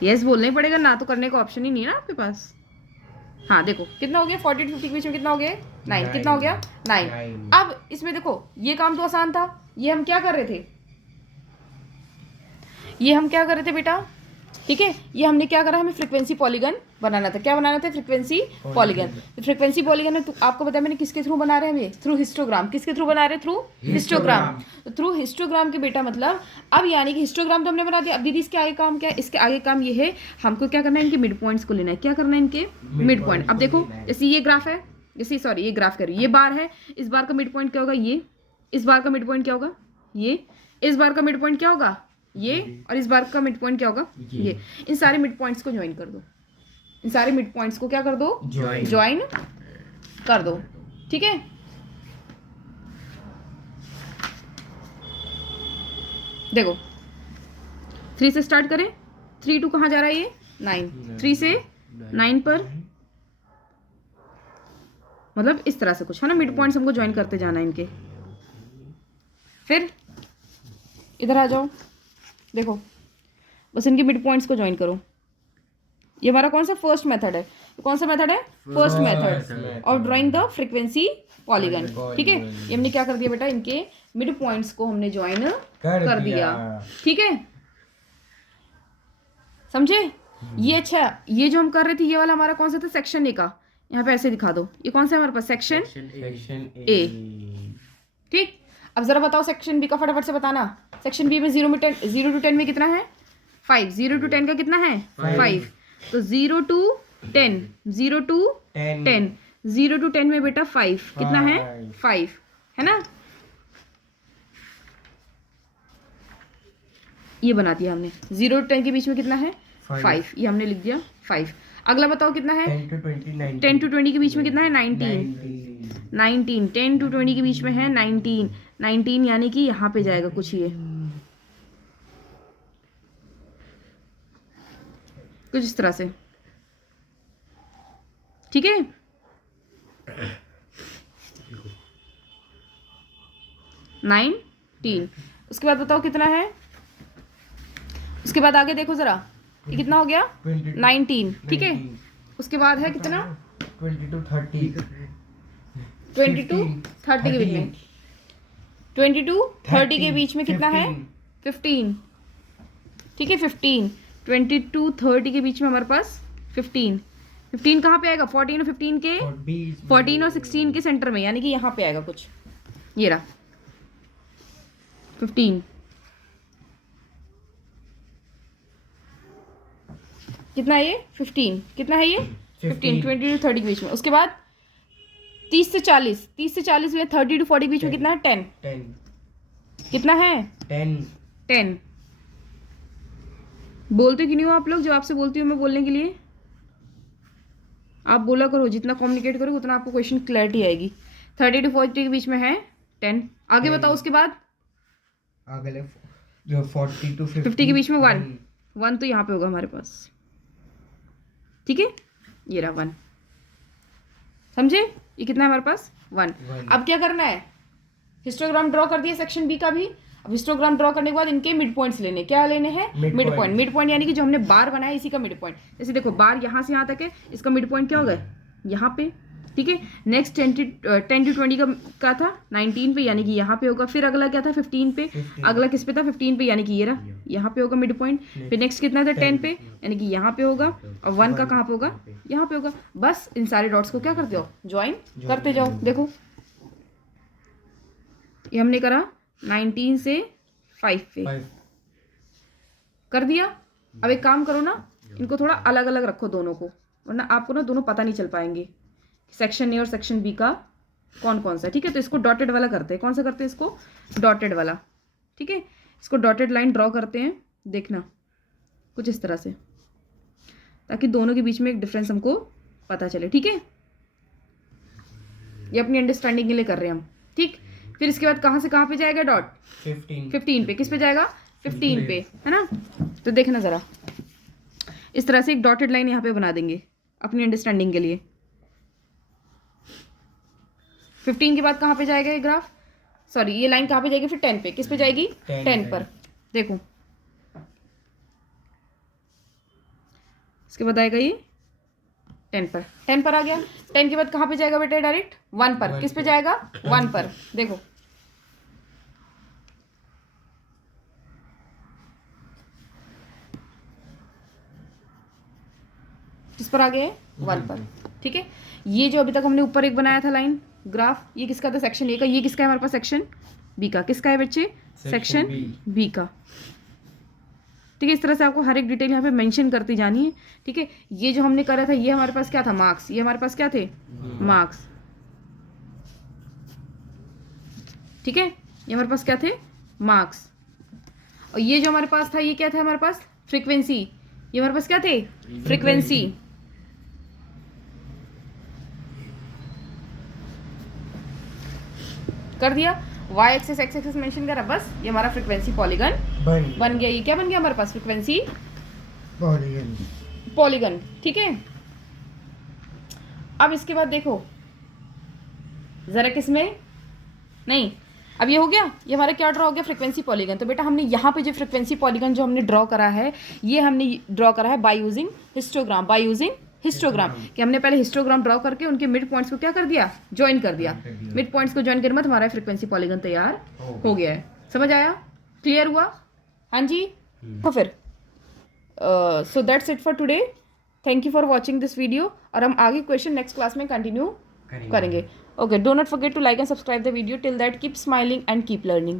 यस बोलना ही पड़ेगा, ना तो करने का ऑप्शन ही नहीं है ना आपके पास। हाँ देखो कितना हो गया 40 to 50 के बीच में कितना हो गया 9, कितना हो गया 9। अब इसमें देखो ये काम तो आसान था, ये हम क्या कर रहे थे, ये हम क्या कर रहे थे बेटा। ठीक है, ये हमने क्या करा, हमें फ्रीक्वेंसी पॉलीगन बनाना था। क्या बनाना था फ्रीक्वेंसी पॉलीगन। फ्रीक्वेंसी पॉलीगन में आपको बताया मैंने किसके थ्रू बना रहे हैं, ये थ्रू हिस्टोग्राम। किसके थ्रू बना रहे हैं, थ्रू हिस्टोग्राम। तो थ्रू हिस्टोग्राम के बेटा मतलब अब यानी कि हिस्टोग्राम तो हमने बना दिया। अब दीदी इसके आगे काम क्या है, इसके आगे काम ये है हमको क्या करना है, इनके मिड पॉइंट्स को लेना है। क्या करना है, इनके मिड पॉइंट। अब देखो जैसे ये ग्राफ है, जैसे सॉरी ये ग्राफ कर रही है, ये बार है, इस बार का मिड पॉइंट क्या होगा ये, इस बार का मिड पॉइंट क्या होगा ये, इस बार का मिड पॉइंट क्या होगा ये, और इस बार का मिड पॉइंट क्या होगा ये। इन सारे मिड पॉइंट्स को ज्वाइन कर दो, इन सारे मिड पॉइंट्स को क्या कर दो, ज्वाइन कर दो। ठीक है, देखो 3 से स्टार्ट करें, 3 टू कहाँ जा रहा है ये 9, 3 से 9 पर, मतलब इस तरह से कुछ है ना, मिड पॉइंट्स हमको ज्वाइन करते जाना है इनके। फिर इधर आ जाओ, देखो बस इनके मिड पॉइंट्स को ज्वाइन करो। ये हमारा कौन सा फर्स्ट मेथड है, कौन सा मेथड है, first method of drawing the frequency polygon. ठीक है, ये हमने क्या कर दिया बेटा, इनके मिड पॉइंट्स को हमने ज्वाइन कर दिया। ठीक है, समझे ये। अच्छा, ये जो हम कर रहे थे ये वाला हमारा कौन सा था, सेक्शन ए का, यहाँ पे ऐसे दिखा दो, ये कौन सा है हमारे पास, सेक्शन ए। ठीक, अब जरा बताओ सेक्शन बी का, फटाफट से बताना। सेक्शन बी में 0 to 10 में कितना है 5, 0 to 10 का कितना है 5, तो 0 to 10, 0 to 10, 0 to 10 में बेटा 5 कितना है 5 है ना, ये बना दिया हमने। 0 to 10 के बीच में कितना है 5, ये हमने लिख दिया 5। अगला बताओ कितना है 10 to 20 के बीच में कितना है 19, 10 to 20 के बीच में है 19 यानी कि यहाँ पे जाएगा कुछ, ये कुछ इस तरह से। ठीक है, नाइनटीन। उसके बाद बताओ कितना है, उसके बाद आगे देखो जरा, ये कितना हो गया 19। ठीक है, उसके बाद है कितना 20 to 30, 20 to 30 के बीच में, 20 to 30 के बीच में कितना है 15। ठीक है, 15, 20 to 30 के बीच में हमारे पास 15 कहाँ पे आएगा, 14 और 15 के, 14 और 16 के सेंटर में, यानी कि यहाँ पे आएगा कुछ, ये रहा 15। कितना है ये 15, कितना है ये 15, 20 to 30 के बीच में। उसके बाद 30 से 40 में 30 to 40 के बीच में कितना है 10, कितना है 10। बोलते क्यों नहीं हो आप लोग, जब आपसे बोलती हूँ मैं बोलने के लिए, आप बोला करो, जितना कम्युनिकेट करोगे उतना आपको क्वेश्चन क्लैरिटी आएगी। 30 to 40 के बीच में है 10। आगे बताओ, उसके बाद अगले जो 40 to 50 के बीच में 1 तो यहाँ पे होगा हमारे पास। ठीक है, ये रहा 1, समझे, ये कितना है हमारे पास 1। अब क्या करना है, हिस्टोग्राम ड्रॉ कर दिया सेक्शन बी का भी। अब हिस्टोग्राम ड्रॉ करने के बाद इनके मिड पॉइंट्स लेने, क्या लेने हैं मिड पॉइंट यानी कि जो हमने बार बनाया इसी का मिड पॉइंट। जैसे देखो बार यहाँ से यहाँ तक है, इसका मिड पॉइंट क्या होगा यहाँ पे। ठीक है, नेक्स्ट 10 to 20 का था 19 पे, यानी कि यहाँ पे होगा। फिर अगला क्या था 15 पे, अगला किस पे था 15 पे, यानी कि ये रहा यहाँ पे होगा मिड पॉइंट। फिर नेक्स्ट कितना था 10 पे, यानी कि यहाँ पे होगा। और 1 का कहाँ पे होगा, यहाँ पे होगा। बस इन सारे डॉट्स को क्या करते हो, ज्वाइन करते जाओ। देखो ये हमने करा 19 से 5 पे कर दिया। अब एक काम करो ना, इनको थोड़ा अलग अलग रखो दोनों को, वरना आपको ना दोनों पता नहीं चल पाएंगे सेक्शन ए और सेक्शन बी का कौन कौन सा। ठीक है, तो इसको डॉटेड वाला करते हैं। कौन सा करते हैं, इसको डॉटेड वाला। ठीक है, इसको डॉटेड लाइन ड्रॉ करते हैं, देखना कुछ इस तरह से, ताकि दोनों के बीच में एक डिफरेंस हमको पता चले। ठीक है, ये अपनी अंडरस्टैंडिंग के लिए कर रहे हैं हम। ठीक, फिर इसके बाद कहाँ से कहाँ पे जाएगा डॉट 15 पे। किस पे जाएगा 15 पे, है ना। तो देखना ज़रा, इस तरह से एक डॉटेड लाइन यहाँ पे बना देंगे अपनी अंडरस्टैंडिंग के लिए। 15 के बाद कहाँ पे जाएगा ये ग्राफ, सॉरी ये लाइन कहाँ पे जाएगी फिर 10 पे। किस पे जाएगी 10 पर। देखो इसके बाद आएगा ये 10 पर। 10 पर आ गया। 10 के बाद कहाँ पे जाएगा बेटा डायरेक्ट 1 पर। किस पे जाएगा 1 पर। देखो किस पर आ गए 1 पर। ठीक है, ये जो अभी तक हमने ऊपर एक बनाया था लाइन ग्राफ, ये किसका था सेक्शन ए का। ये किसका है हमारे पास सेक्शन बी का। किसका है बच्चे सेक्शन बी का। ठीक है, इस तरह से आपको हर एक डिटेल यहाँ पे मेंशन करती जानी है। ठीक है, ये जो हमने करा था ये हमारे पास क्या था मार्क्स। ये हमारे पास क्या थे मार्क्स। ठीक है, ये हमारे पास क्या थे, मार्क्स। और ये जो हमारे पास था ये क्या था हमारे पास, फ्रीक्वेंसी। ये हमारे पास क्या थे, फ्रीक्वेंसी। कर दिया, y axis x axis mention करा, बस ये हमारा फ्रीक्वेंसी पॉलीगन बन गया। ये क्या बन गया हमारे पास, फ्रीक्वेंसी पॉलीगन। ठीक है, अब इसके बाद देखो जरा किसमें, नहीं अब ये हो गया, ये हमारा क्या ड्रॉ हो गया, फ्रीक्वेंसी पॉलीगन। तो बेटा हमने यहाँ पे जो फ्रीक्वेंसी पॉलीगन जो हमने ड्रॉ करा है, ये हमने ड्रॉ करा है by using histogram, by using histogram, कि हमने पहले हिस्टोग्राम ड्रॉ करके उनके मिड पॉइंट्स को क्या कर दिया, ज्वाइन कर दिया। मिड पॉइंट्स को ज्वाइन करने बाद हमारा फ्रीक्वेंसी पॉलीगन तैयार हो गया है। समझ आया, क्लियर हुआ, हाँ जी। तो फिर so that's it for today, thank you for watching this video. और हम आगे क्वेश्चन नेक्स्ट क्लास में कंटिन्यू करेंगे। Okay, do not forget to like and subscribe the video. Till that, keep smiling and keep learning.